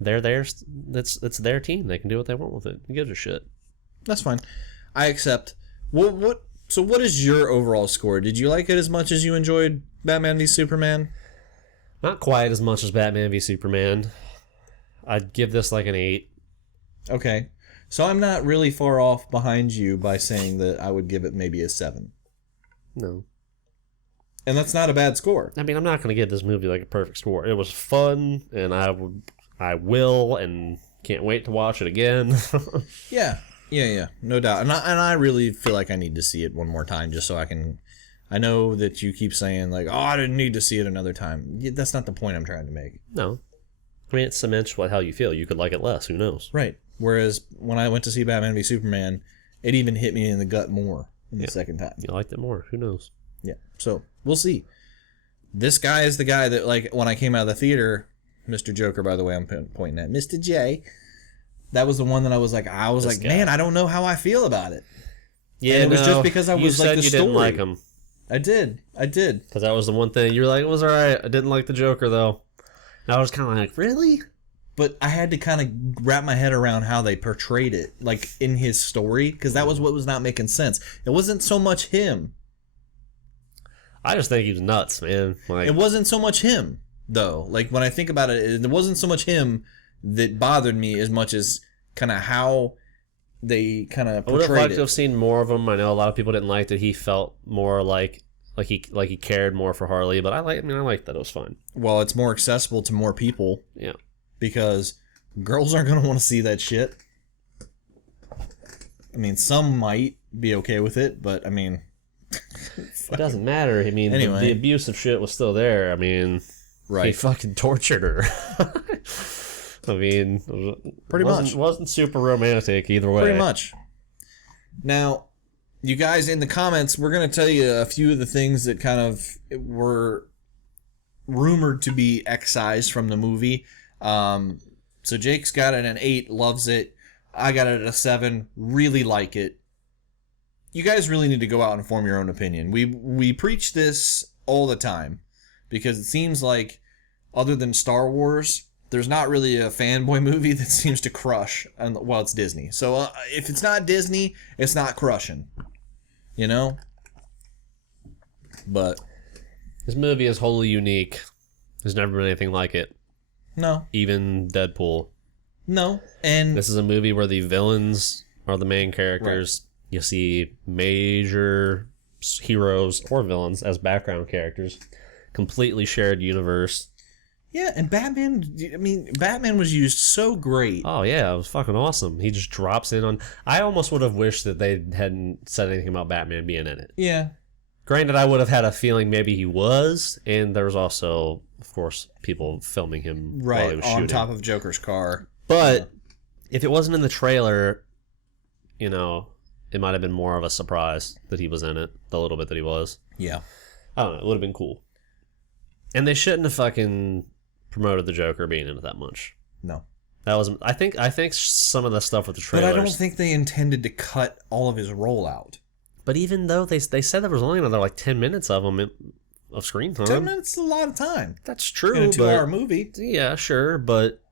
they're there, it's their team. They can do what they want with it. Who gives a shit? That's fine. I accept. So what is your overall score? Did you like it as much as you enjoyed Batman v Superman? Not quite as much as Batman v Superman. I'd give this like an 8. Okay. So I'm not really far off behind you by saying that I would give it maybe a 7. No. And that's not a bad score. I mean, I'm not going to give this movie like a perfect score. It was fun, and I will, and can't wait to watch it again. Yeah, no doubt. And I really feel like I need to see it one more time just so I can... I know that you keep saying, like, oh, I didn't need to see it another time. That's not the point I'm trying to make. No. I mean, it cements how you feel. You could like it less. Who knows? Right. Whereas when I went to see Batman v Superman, it even hit me in the gut more the second time. You liked it more. Who knows? Yeah. So we'll see. This guy is the guy that, like, when I came out of the theater, Mr. Joker, by the way, I'm pointing at Mr. J. That was the one that I was like, man, I don't know how I feel about it. Yeah, and it was just because I was like the story. Didn't like him. I did. Because that was the one thing you were like, it was all right. I didn't like the Joker though. And I was kind of like, really? But I had to kind of wrap my head around how they portrayed it, like, in his story, because that was what was not making sense. It wasn't so much him. I just think he was nuts, man. Like, it wasn't so much him, though. Like, when I think about it, it wasn't so much him that bothered me as much as kind of how they kind of portrayed it. I would have liked to have seen more of him. I know a lot of people didn't like that he felt more like he cared more for Harley. But I like that it was fun. Well, it's more accessible to more people. Yeah. Because girls aren't going to want to see that shit. I mean, some might be okay with it, but I mean... It doesn't matter. I mean, anyway. the abusive shit was still there. I mean, right. He fucking tortured her. I mean, pretty much. Wasn't super romantic either way. Pretty much. Now, you guys in the comments, we're going to tell you a few of the things that kind of were rumored to be excised from the movie. So Jake's got it at an 8, loves it. I got it at a 7, really like it. You guys really need to go out and form your own opinion. We preach this all the time because it seems like, other than Star Wars, there's not really a fanboy movie that seems to crush. Well, it's Disney. So if it's not Disney, it's not crushing. You know? But this movie is wholly unique. There's never been anything like it. No. Even Deadpool. No. And this is a movie where the villains are the main characters. Right. You see major heroes or villains as background characters. Completely shared universe. Yeah, and Batman was used so great. Oh, yeah, it was fucking awesome. He just drops in on... I almost would have wished that they hadn't said anything about Batman being in it. Yeah. Granted, I would have had a feeling maybe he was, and there was also, of course, people filming him while he was shooting. On top of Joker's car. But if it wasn't in the trailer, you know... It might have been more of a surprise that he was in it, the little bit that he was. Yeah. I don't know. It would have been cool. And they shouldn't have fucking promoted the Joker being in it that much. No. That was. I think some of the stuff with the trailers. But I don't think they intended to cut all of his role out. But even though they said there was only another like 10 minutes of him of screen time. 10 minutes is a lot of time. That's true. In a 2-hour movie. Yeah, sure, but...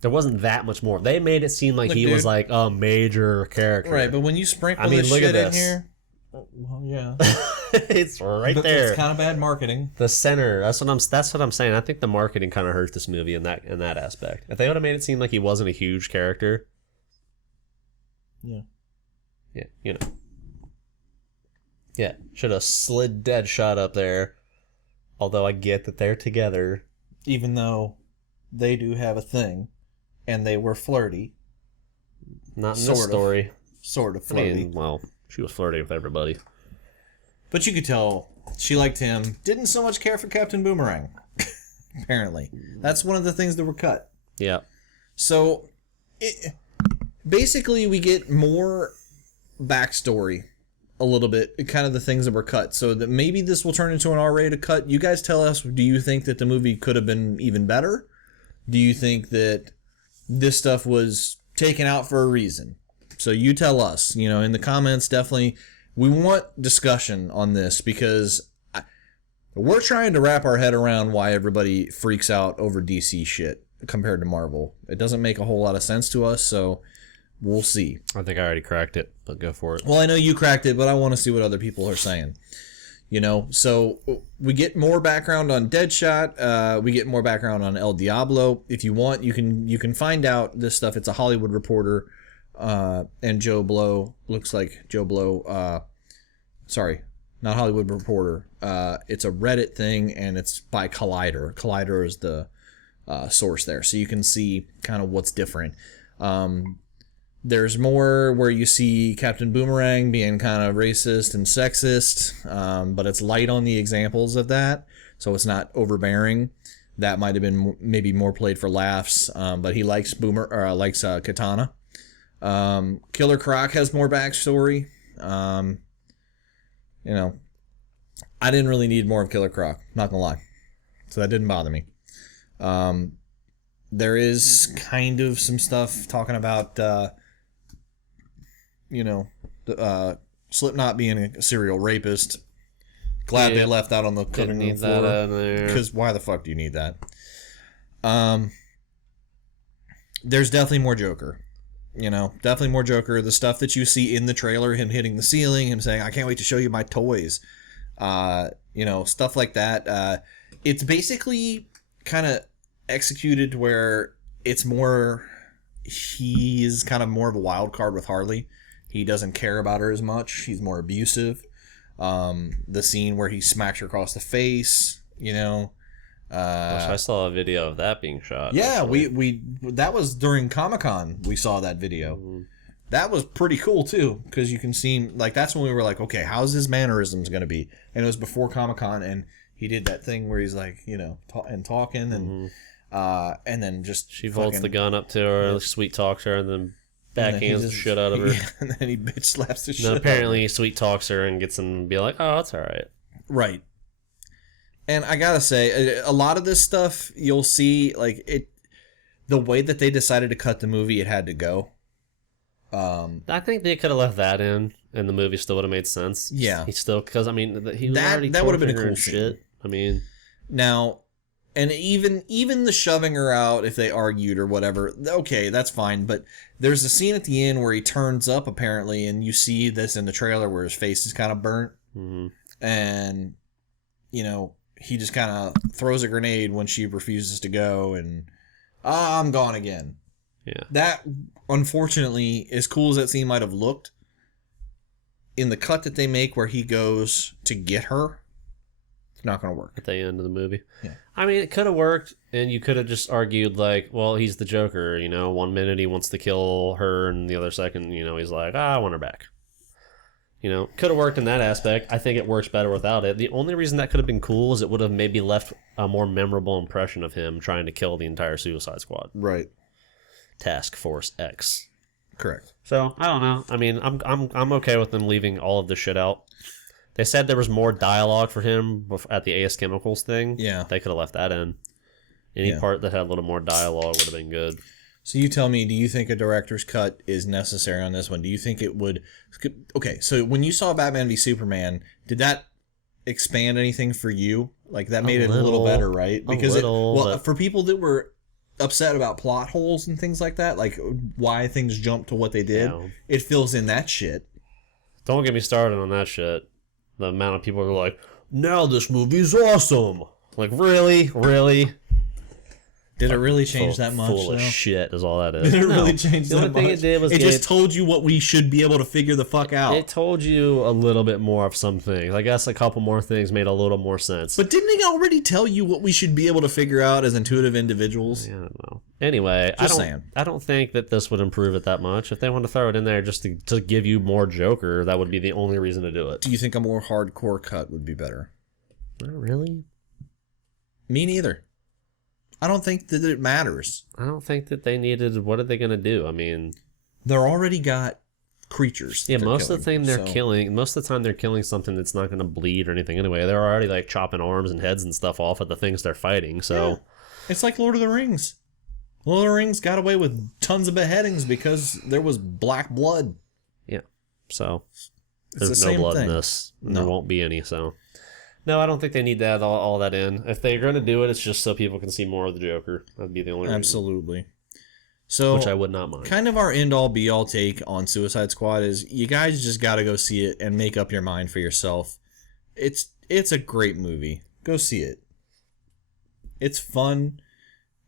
There wasn't that much more. They made it seem like he was like a major character. Right, but when you sprinkle this shit in here... Well, yeah. It's right there. It's kind of bad marketing. The center. That's what I'm saying. I think the marketing kind of hurt this movie in that aspect. If they would have made it seem like he wasn't a huge character... Yeah. Yeah, you know. Yeah, should have slid Deadshot up there. Although I get that they're together. Even though they do have a thing. And they were flirty. Not in this story. Sort of flirty. I mean, well, she was flirty with everybody. But you could tell she liked him. Didn't so much care for Captain Boomerang. Apparently. That's one of the things that were cut. Yeah. So, basically, we get more backstory. A little bit. Kind of the things that were cut. So that maybe this will turn into an R-rated cut. You guys tell us, do you think that the movie could have been even better? Do you think that... this stuff was taken out for a reason? So you tell us, you know, in the comments, definitely. We want discussion on this because we're trying to wrap our head around why everybody freaks out over DC shit compared to Marvel. It doesn't make a whole lot of sense to us, so we'll see. I think I already cracked it, but go for it. Well, I know you cracked it, but I want to see what other people are saying. You know, so we get more background on Deadshot. We get more background on El Diablo. If you want, you can find out this stuff. It's a Hollywood Reporter, and Joe Blow looks like Joe Blow. Sorry, not Hollywood Reporter. It's a Reddit thing, and it's by Collider. Collider is the source there, so you can see kind of what's different. There's more where you see Captain Boomerang being kind of racist and sexist, but it's light on the examples of that, so it's not overbearing. That might have been maybe more played for laughs, but he likes Katana. Killer Croc has more backstory. You know, I didn't really need more of Killer Croc, not gonna lie, so that didn't bother me. There is kind of some stuff talking about. You know, Slipknot being a serial rapist. Glad they left that on the cutting room floor. Because why the fuck do you need that? There's definitely more Joker. You know, definitely more Joker. The stuff that you see in the trailer, him hitting the ceiling, him saying, "I can't wait to show you my toys." You know, stuff like that. It's basically kind of executed where it's more... He's kind of more of a wild card with Harley. He doesn't care about her as much. He's more abusive. The scene where he smacks her across the face, I saw a video of that being shot. Yeah, actually. we that was during Comic-Con. We saw that video. Mm-hmm. That was pretty cool too, because you can see that's when we were like, okay, how's his mannerisms going to be? And it was before Comic-Con, and he did that thing where he's like, talking, and then just she folds the gun up to her, sweet talks her, and then backhands the shit out of her. Yeah, and then he bitch slaps the shit. And apparently, he sweet talks her and gets him to be like, "Oh, it's all right." Right. And I gotta say, a lot of this stuff you'll see, the way that they decided to cut the movie, it had to go. I think they could have left that in, and the movie still would have made sense. Yeah, he still, because he was already that would have been a cool shit. I mean, now, and even the shoving her out if they argued or whatever, okay, that's fine. But there's a scene at the end where he turns up apparently, and you see this in the trailer where his face is kind of burnt, and he just kind of throws a grenade when she refuses to go, and I'm gone again. Yeah. That, unfortunately, as cool as that scene might have looked, in the cut that they make where he goes to get her, it's not going to work. At the end of the movie. Yeah. I mean, it could have worked, and you could have just argued, well, he's the Joker, 1 minute he wants to kill her, and the other second, he's like, I want her back. Could have worked in that aspect. I think it works better without it. The only reason that could have been cool is it would have maybe left a more memorable impression of him trying to kill the entire Suicide Squad. Right. Task Force X. Correct. So, I don't know. I mean, I'm okay with them leaving all of the shit out. They said there was more dialogue for him at the AS Chemicals thing. Yeah. They could have left that in. Any part that had a little more dialogue would have been good. So you tell me, do you think a director's cut is necessary on this one? Do you think it would... Okay, so when you saw Batman v Superman, did that expand anything for you? That made it a little better, right? Because for people that were upset about plot holes and things like that, why things jumped to what they did, it fills in that shit. Don't get me started on that shit. The amount of people who are like, now this movie's awesome. Really? Really? Did it really change that much? Full of shit is all that is. Did it really change that much? The only thing it did was it just told you what we should be able to figure the fuck out. It told you a little bit more of some things. I guess a couple more things made a little more sense. But didn't it already tell you what we should be able to figure out as intuitive individuals? Yeah, I don't know. Anyway, I don't think that this would improve it that much. If they want to throw it in there just to give you more Joker, that would be the only reason to do it. Do you think a more hardcore cut would be better? Not really. Me neither. I don't think that it matters. I don't think that they needed... What are they going to do? I mean... They're already got creatures. Yeah, most of the time they're killing something that's not going to bleed or anything anyway. They're already chopping arms and heads and stuff off of the things they're fighting, so... Yeah. It's like Lord of the Rings. Lord of the Rings got away with tons of beheadings because there was black blood. Yeah, so... It's There's no blood in this. And there won't be any, so... No, I don't think they need to add all that in. If they're going to do it, it's just so people can see more of the Joker. That'd be the only reason. Absolutely. So, which I would not mind. Kind of our end-all, be-all take on Suicide Squad is you guys just got to go see it and make up your mind for yourself. It's a great movie. Go see it. It's fun,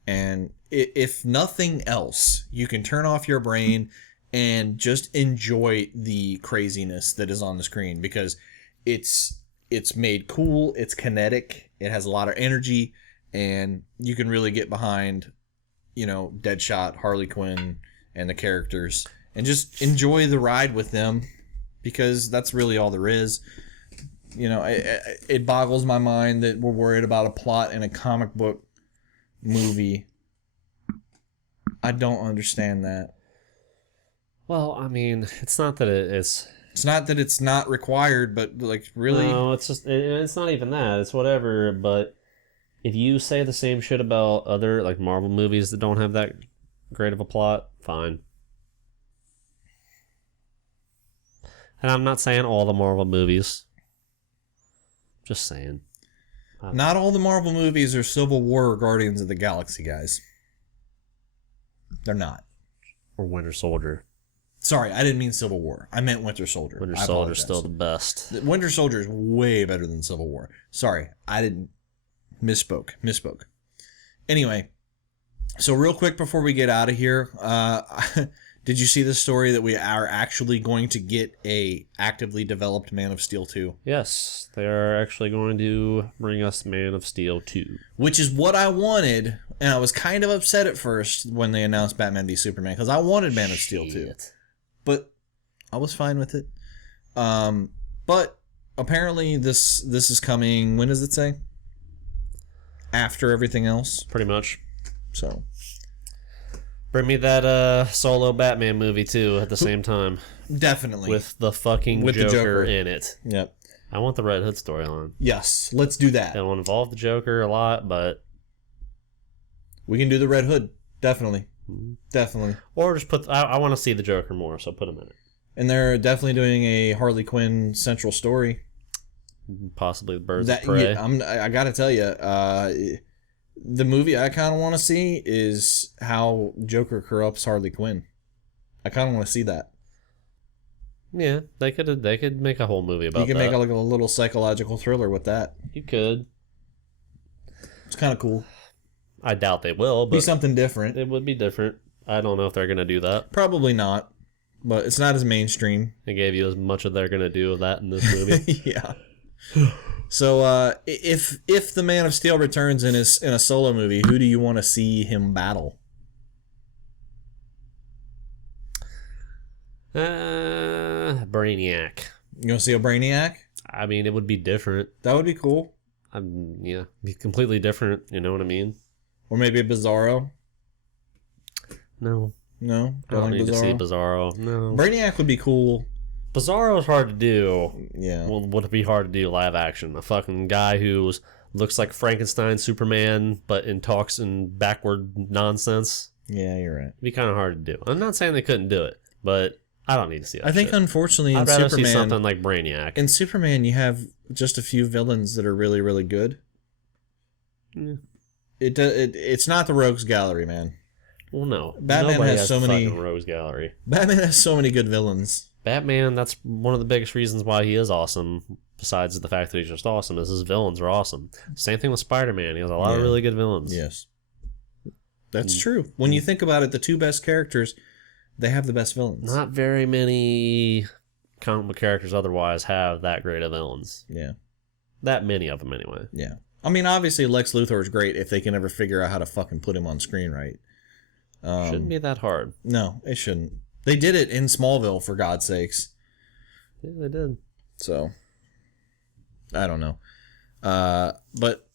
and if nothing else, you can turn off your brain and just enjoy the craziness that is on the screen because it's made cool, it's kinetic, it has a lot of energy, and you can really get behind, Deadshot, Harley Quinn, and the characters, and just enjoy the ride with them, because that's really all there is. It boggles my mind that we're worried about a plot in a comic book movie. I don't understand that. Well, I mean, it's not that it's... It's not that it's not required, but really... No, it's just... It's not even that. It's whatever, but if you say the same shit about other, Marvel movies that don't have that great of a plot, fine. And I'm not saying all the Marvel movies. Just saying. Not all the Marvel movies are Civil War or Guardians of the Galaxy, guys. They're not. Or Winter Soldier. Sorry, I didn't mean Civil War. I meant Winter Soldier. Winter Soldier's still the best. Winter Soldier is way better than Civil War. Sorry, I didn't... Misspoke. Anyway, so real quick before we get out of here, Did you see the story that we are actually going to get a actively developed Man of Steel 2? Yes, they are actually going to bring us Man of Steel 2. Which is what I wanted, and I was kind of upset at first when they announced Batman v Superman, because I wanted Man of Steel 2. But I was fine with it. But apparently this is coming, when does it say? After everything else? Pretty much. So... Bring me that solo Batman movie, too, at the same time. Definitely. With the fucking Joker in it. Yep. I want the Red Hood storyline. Yes, let's do that. It'll involve the Joker a lot, but... We can do the Red Hood. Definitely. Definitely. Or just put... I want to see the Joker more, so put him in it. And they're definitely doing a Harley Quinn central story. Possibly the Birds of Prey. Yeah, I gotta tell you, the movie I kind of want to see is how Joker corrupts Harley Quinn. I kind of want to see that. Yeah, they could make a whole movie about that. You could make a little psychological thriller with that. You could. It's kind of cool. I doubt they will, but... Be something different. It would be different. I don't know if they're going to do that. Probably not, but it's not as mainstream. They gave you as much as they're going to do of that in this movie. Yeah. So, if the Man of Steel returns in a solo movie, who do you want to see him battle? Brainiac. You want to see a Brainiac? I mean, it would be different. That would be cool. Yeah, be completely different. You know what I mean? Or maybe a Bizarro. No, I don't need to see Bizarro. No, Brainiac would be cool. Bizarro is hard to do. Yeah. Well, would it be hard to do live action? A fucking guy who looks like Frankenstein Superman, but talks in backward nonsense. Yeah, you're right. It'd be kind of hard to do. I'm not saying they couldn't do it, but I don't need to see that. I think, shit. Unfortunately, I'd in rather Superman, see something like Brainiac. In Superman, you have just a few villains that are really, really good. Yeah. It's not the Rogues Gallery, man. Well, no. Batman Nobody has so many Rogues Gallery. Batman has so many good villains. Batman, that's one of the biggest reasons why he is awesome, besides the fact that he's just awesome, is his villains are awesome. Same thing with Spider-Man. He has a lot of really good villains. Yes. That's true. When you think about it, the two best characters, they have the best villains. Not very many comic book characters otherwise have that great of villains. Yeah. That many of them, anyway. Yeah. I mean, obviously, Lex Luthor is great if they can ever figure out how to fucking put him on screen right. Shouldn't be that hard. No, it shouldn't. They did it in Smallville, for God's sakes. Yeah, they did. So, I don't know. But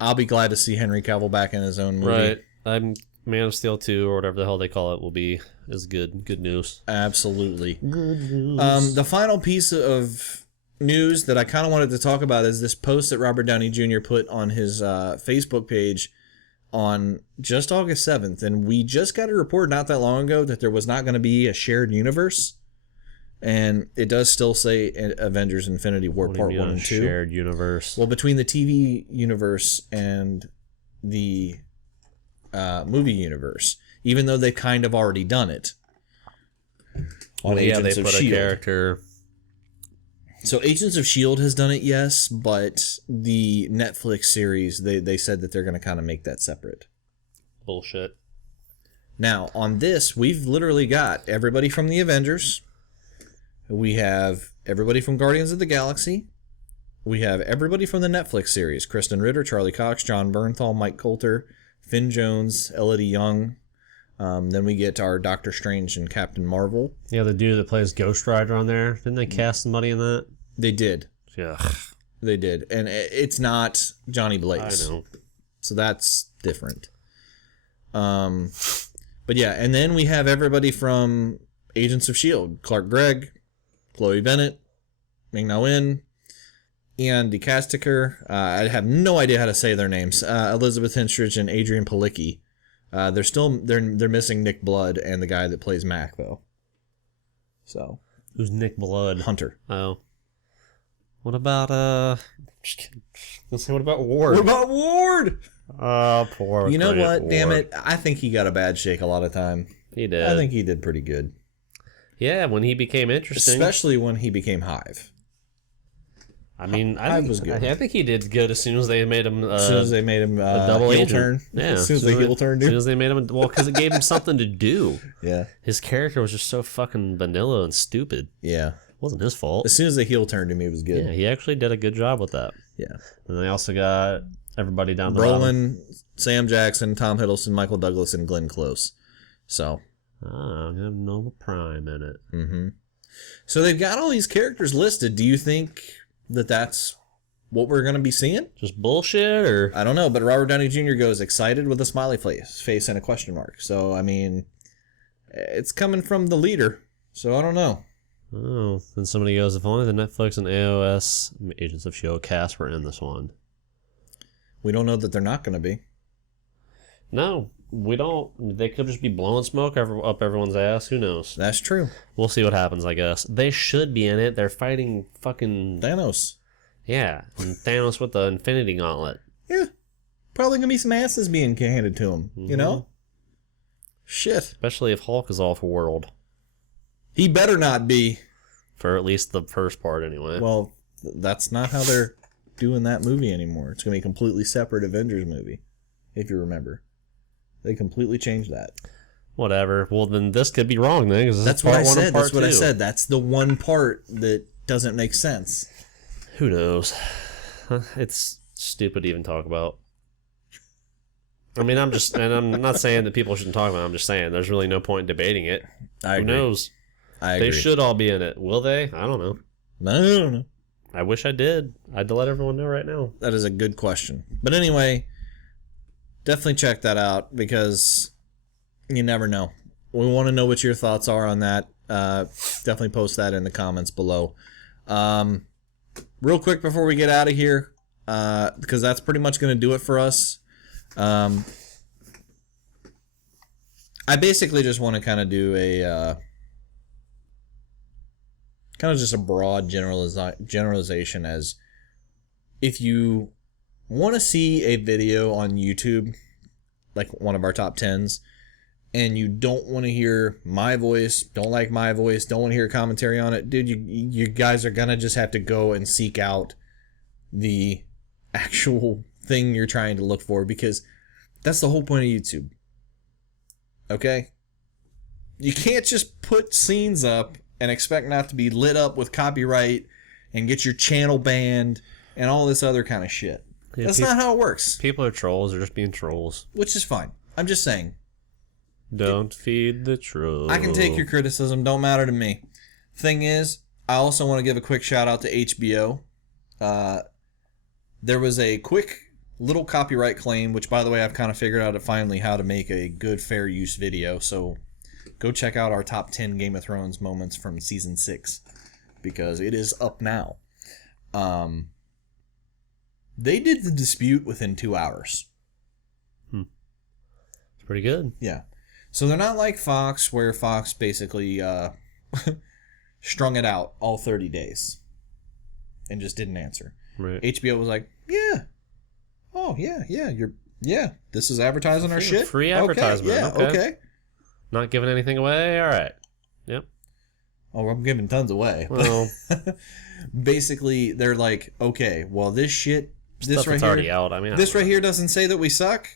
I'll be glad to see Henry Cavill back in his own movie. Right. Man of Steel 2, or whatever the hell they call it, is good. Good news. Absolutely. Good news. The final piece of news that I kind of wanted to talk about is this post that Robert Downey Jr. put on his Facebook page on just August 7th. And we just got a report not that long ago that there was not going to be a shared universe. And it does still say Avengers Infinity War Part 1 and 2. Shared universe. Well, between the TV universe and the movie universe, even though they've kind of already done it. They put a character. So Agents of S.H.I.E.L.D. has done it, yes, but the Netflix series, they said that they're going to kind of make that separate. Bullshit. Now, on this, we've literally got everybody from the Avengers. We have everybody from Guardians of the Galaxy. We have everybody from the Netflix series. Kristen Ritter, Charlie Cox, John Bernthal, Mike Coulter, Finn Jones, Elodie Young. Then we get our Doctor Strange and Captain Marvel. Yeah, the dude that plays Ghost Rider on there. Didn't they cast somebody in that? They did. Yeah. They did. And it's not Johnny Blaze. I know. So that's different. But yeah, and then we have everybody from Agents of S.H.I.E.L.D. Clark Gregg, Chloe Bennett, Ming-Na Wen, Ian DeCasticker. I have no idea how to say their names. Elizabeth Henstridge and Adrian Palicki. They're missing Nick Blood and the guy that plays Mac though. So who's Nick Blood? Hunter. Oh. What about just kidding. Let's say what about Ward? What about Ward? Oh, poor. You know what? Ward. Damn it! I think he got a bad shake a lot of time. He did. I think he did pretty good. Yeah, when he became interesting. Especially when he became Hive. I mean, Hive was good. I think he did good as soon as they made him. As soon as they made him a double heel agent. turn. Yeah, As soon as the heel turn, dude. As soon as they made him, well, because it gave him something to do. Yeah. His character was just so fucking vanilla and stupid. Yeah. It wasn't his fault. As soon as the heel turned him, he was good. Yeah, he actually did a good job with that. Yeah. And they also got everybody down the bottom. Brolin, Sam Jackson, Tom Hiddleston, Michael Douglas, and Glenn Close. So. Ah, I have Nova Prime in it. Mm-hmm. So they've got all these characters listed. Do you think that that's what we're going to be seeing? Just bullshit, or I don't know, but Robert Downey Jr. goes excited with a smiley face and a question mark. So, I mean, it's coming from the leader. So, I don't know. oh, then somebody goes, if only the Netflix and AOS Agents of S.H.I.E.L.D. cast were in this one. We don't know that they're not going to be. No, we don't. They could just be blowing smoke up everyone's ass. Who knows? That's true. We'll see what happens, I guess. They should be in it. They're fighting fucking Thanos. yeah, and Thanos with the Infinity Gauntlet. Yeah. Probably going to be some asses being handed to him, you know? Shit. Especially if Hulk is off world. He better not be. For at least the first part, anyway. Well, that's not how they're doing that movie anymore. It's going to be a completely separate Avengers movie, if you remember. They completely changed that. Whatever. Well, then this could be wrong, then. Cause That's what I said. That's what I said. That's the one part that doesn't make sense. Who knows? It's stupid to even talk about. I mean, I'm not saying that people shouldn't talk about it. I'm just saying there's really no point in debating it. Who knows? I agree. They should all be in it. Will they? I don't know. I don't know. I wish I did. I'd let everyone know right now. That is a good question. But anyway, definitely check that out because you never know. We want to know what your thoughts are on that. Definitely post that in the comments below. Real quick before we get out of here, because that's pretty much going to do it for us. I basically just want to kind of do a kind of just a broad generalization as if you want to see a video on YouTube, like one of our top 10s, and you don't want to hear my voice, don't like my voice, don't want to hear commentary on it, dude, you guys are going to just have to go and seek out the actual thing you're trying to look for, because that's the whole point of YouTube. Okay? You can't just put scenes up and expect not to be lit up with copyright and get your channel banned and all this other kind of shit. Yeah, that's not how it works. People are trolls. They're just being trolls. Which is fine. I'm just saying. Don't feed the trolls. I can take your criticism. Don't matter to me. Thing is, I also want to give a quick shout out to HBO. There was a quick little copyright claim, which, by the way, I've kind of figured out finally how to make a good fair use video. So go check out our top 10 Game of Thrones moments from season 6, because it is up now. They did the dispute within 2 hours. It's pretty good. Yeah. So they're not like Fox, where Fox basically strung it out all 30 days and just didn't answer. Right. HBO was like, yeah. Oh, yeah, this is advertising our shit? Free advertisement. Okay, yeah, okay. Not giving anything away? All right. Yep. Oh, I'm giving tons away. Well, basically, they're like, okay, well, this shit, this stuff right that's here, already out. I mean, this right here doesn't say that we suck.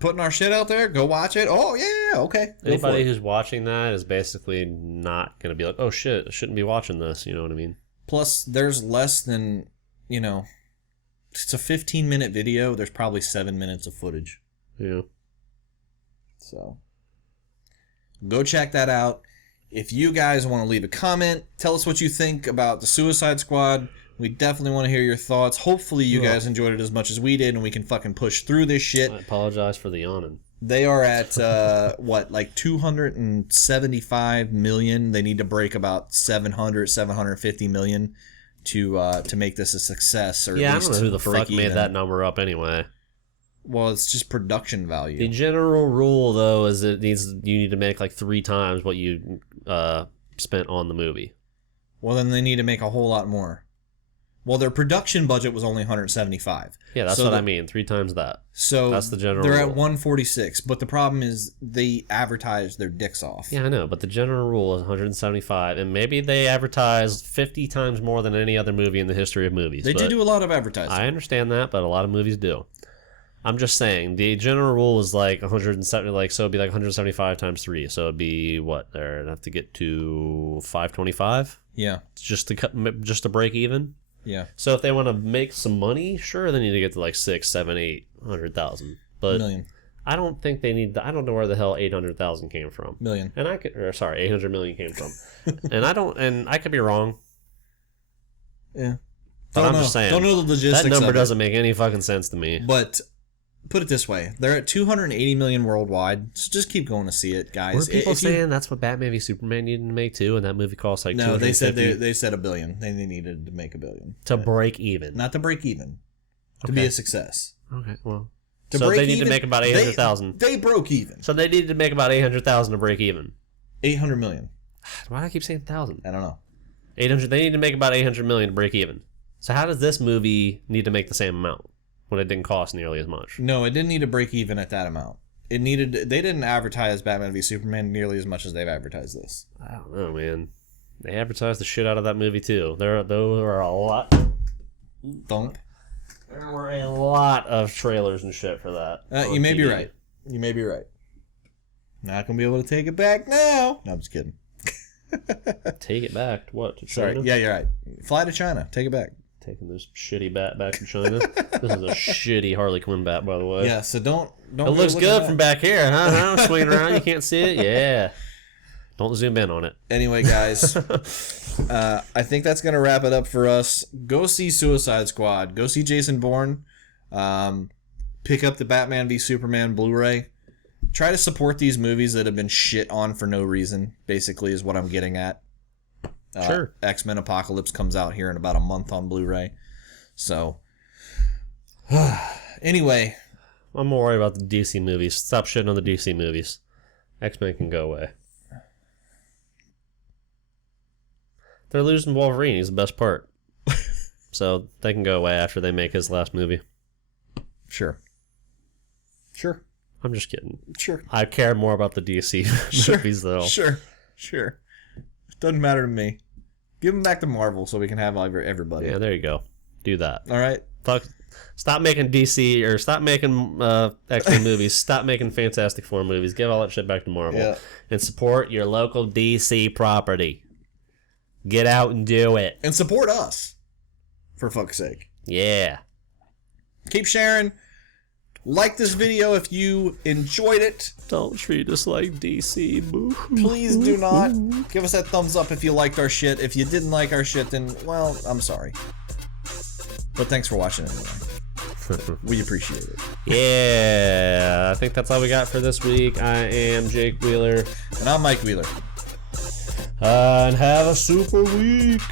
Putting our shit out there, go watch it. Oh, yeah, okay. Anybody who's watching that is basically not going to be like, oh, shit, I shouldn't be watching this. You know what I mean? Plus, there's less than, it's a 15-minute video. There's probably 7 minutes of footage. Yeah. So go check that out. If you guys want to leave a comment, tell us what you think about the Suicide Squad. We definitely want to hear your thoughts. Hopefully you guys enjoyed it as much as we did, and we can fucking push through this shit. I apologize for the yawning. They are at, like 275 million. They need to break about 750 million to make this a success. Or Yeah, at I least don't know who the fuck break made even. that number up anyway. Well, it's just production value. The general rule, though, is you need to make like 3 times what you spent on the movie. Well, then they need to make a whole lot more. Well, their production budget was only 175. Yeah, that's what I mean. 3 times that. So that's the general they're rule. at 146, but the problem is they advertise their dicks off. Yeah, I know, but the general rule is 175, and maybe they advertise 50 times more than any other movie in the history of movies. They do a lot of advertising. I understand that, but a lot of movies do. I'm just saying the general rule is like 170, like so it'd be like 175 times 3, so it'd be what? They'd have to get to 525. Yeah, just to break even. Yeah. So if they want to make some money, sure, they need to get to like 6, 7, 800,000. But million. I don't think they need. I don't know where the hell 800,000 came from. Million. And 800 million came from. And I could be wrong. Yeah. But I'm just saying. Don't know the logistics. That number of it. doesn't make any fucking sense to me. But put it this way, they're at 280 million worldwide. So just keep going to see it, guys. Were people saying that's what Batman v Superman needed to make too, and that movie costs like no? They said 250 they said $1 billion. They needed to make $1 billion to break even. Not to break even. To be a success. Okay, well. To so break they need even, to make about 800,000. They broke even. So they needed to make about 800,000 to break even. 800 million. Why do I keep saying 1,000? I don't know. 800. They need to make about 800 million to break even. So how does this movie need to make the same amount when it didn't cost nearly as much? No, it didn't need to break even at that amount. It needed. They didn't advertise Batman v Superman nearly as much as they've advertised this. I don't know, man. They advertised the shit out of that movie too. There were a lot. Thump. There were a lot of trailers and shit for that. You may be right. You may be right. Not gonna be able to take it back now. No, I'm just kidding. Take it back to what? To Sorry. China? Yeah, you're right. Fly to China. Take it back. Taking this shitty bat back to China. This is a shitty Harley Quinn bat, by the way. Yeah. So don't. It looks good from back here, huh? Swinging around, you can't see it. Yeah. Don't zoom in on it. Anyway, guys, I think that's gonna wrap it up for us. Go see Suicide Squad. Go see Jason Bourne. Pick up the Batman v Superman Blu-ray. Try to support these movies that have been shit on for no reason. Basically, is what I'm getting at. Sure. X-Men Apocalypse comes out here in about a month on Blu-ray. So, anyway, I'm more worried about the DC movies. Stop shitting on the DC movies. X-Men can go away. They're losing Wolverine. He's the best part. So they can go away after they make his last movie. Sure. I'm just kidding. Sure. I care more about the DC movies, though. Sure. Doesn't matter to me. Give them back to Marvel so we can have everybody. Yeah, there you go. Do that. All right. Fuck. Stop making DC or stop making X-Men movies. Stop making Fantastic Four movies. Give all that shit back to Marvel. Yeah. And support your local DC property. Get out and do it. And support us. For fuck's sake. Yeah. Keep sharing. Like this video if you enjoyed it. Don't treat us like DC. Please do not. Give us that thumbs up if you liked our shit. If you didn't like our shit, then, well, I'm sorry. But thanks for watching anyway. We appreciate it. Yeah. I think that's all we got for this week. I am Jake Wheeler. And I'm Mike Wheeler. And have a super week.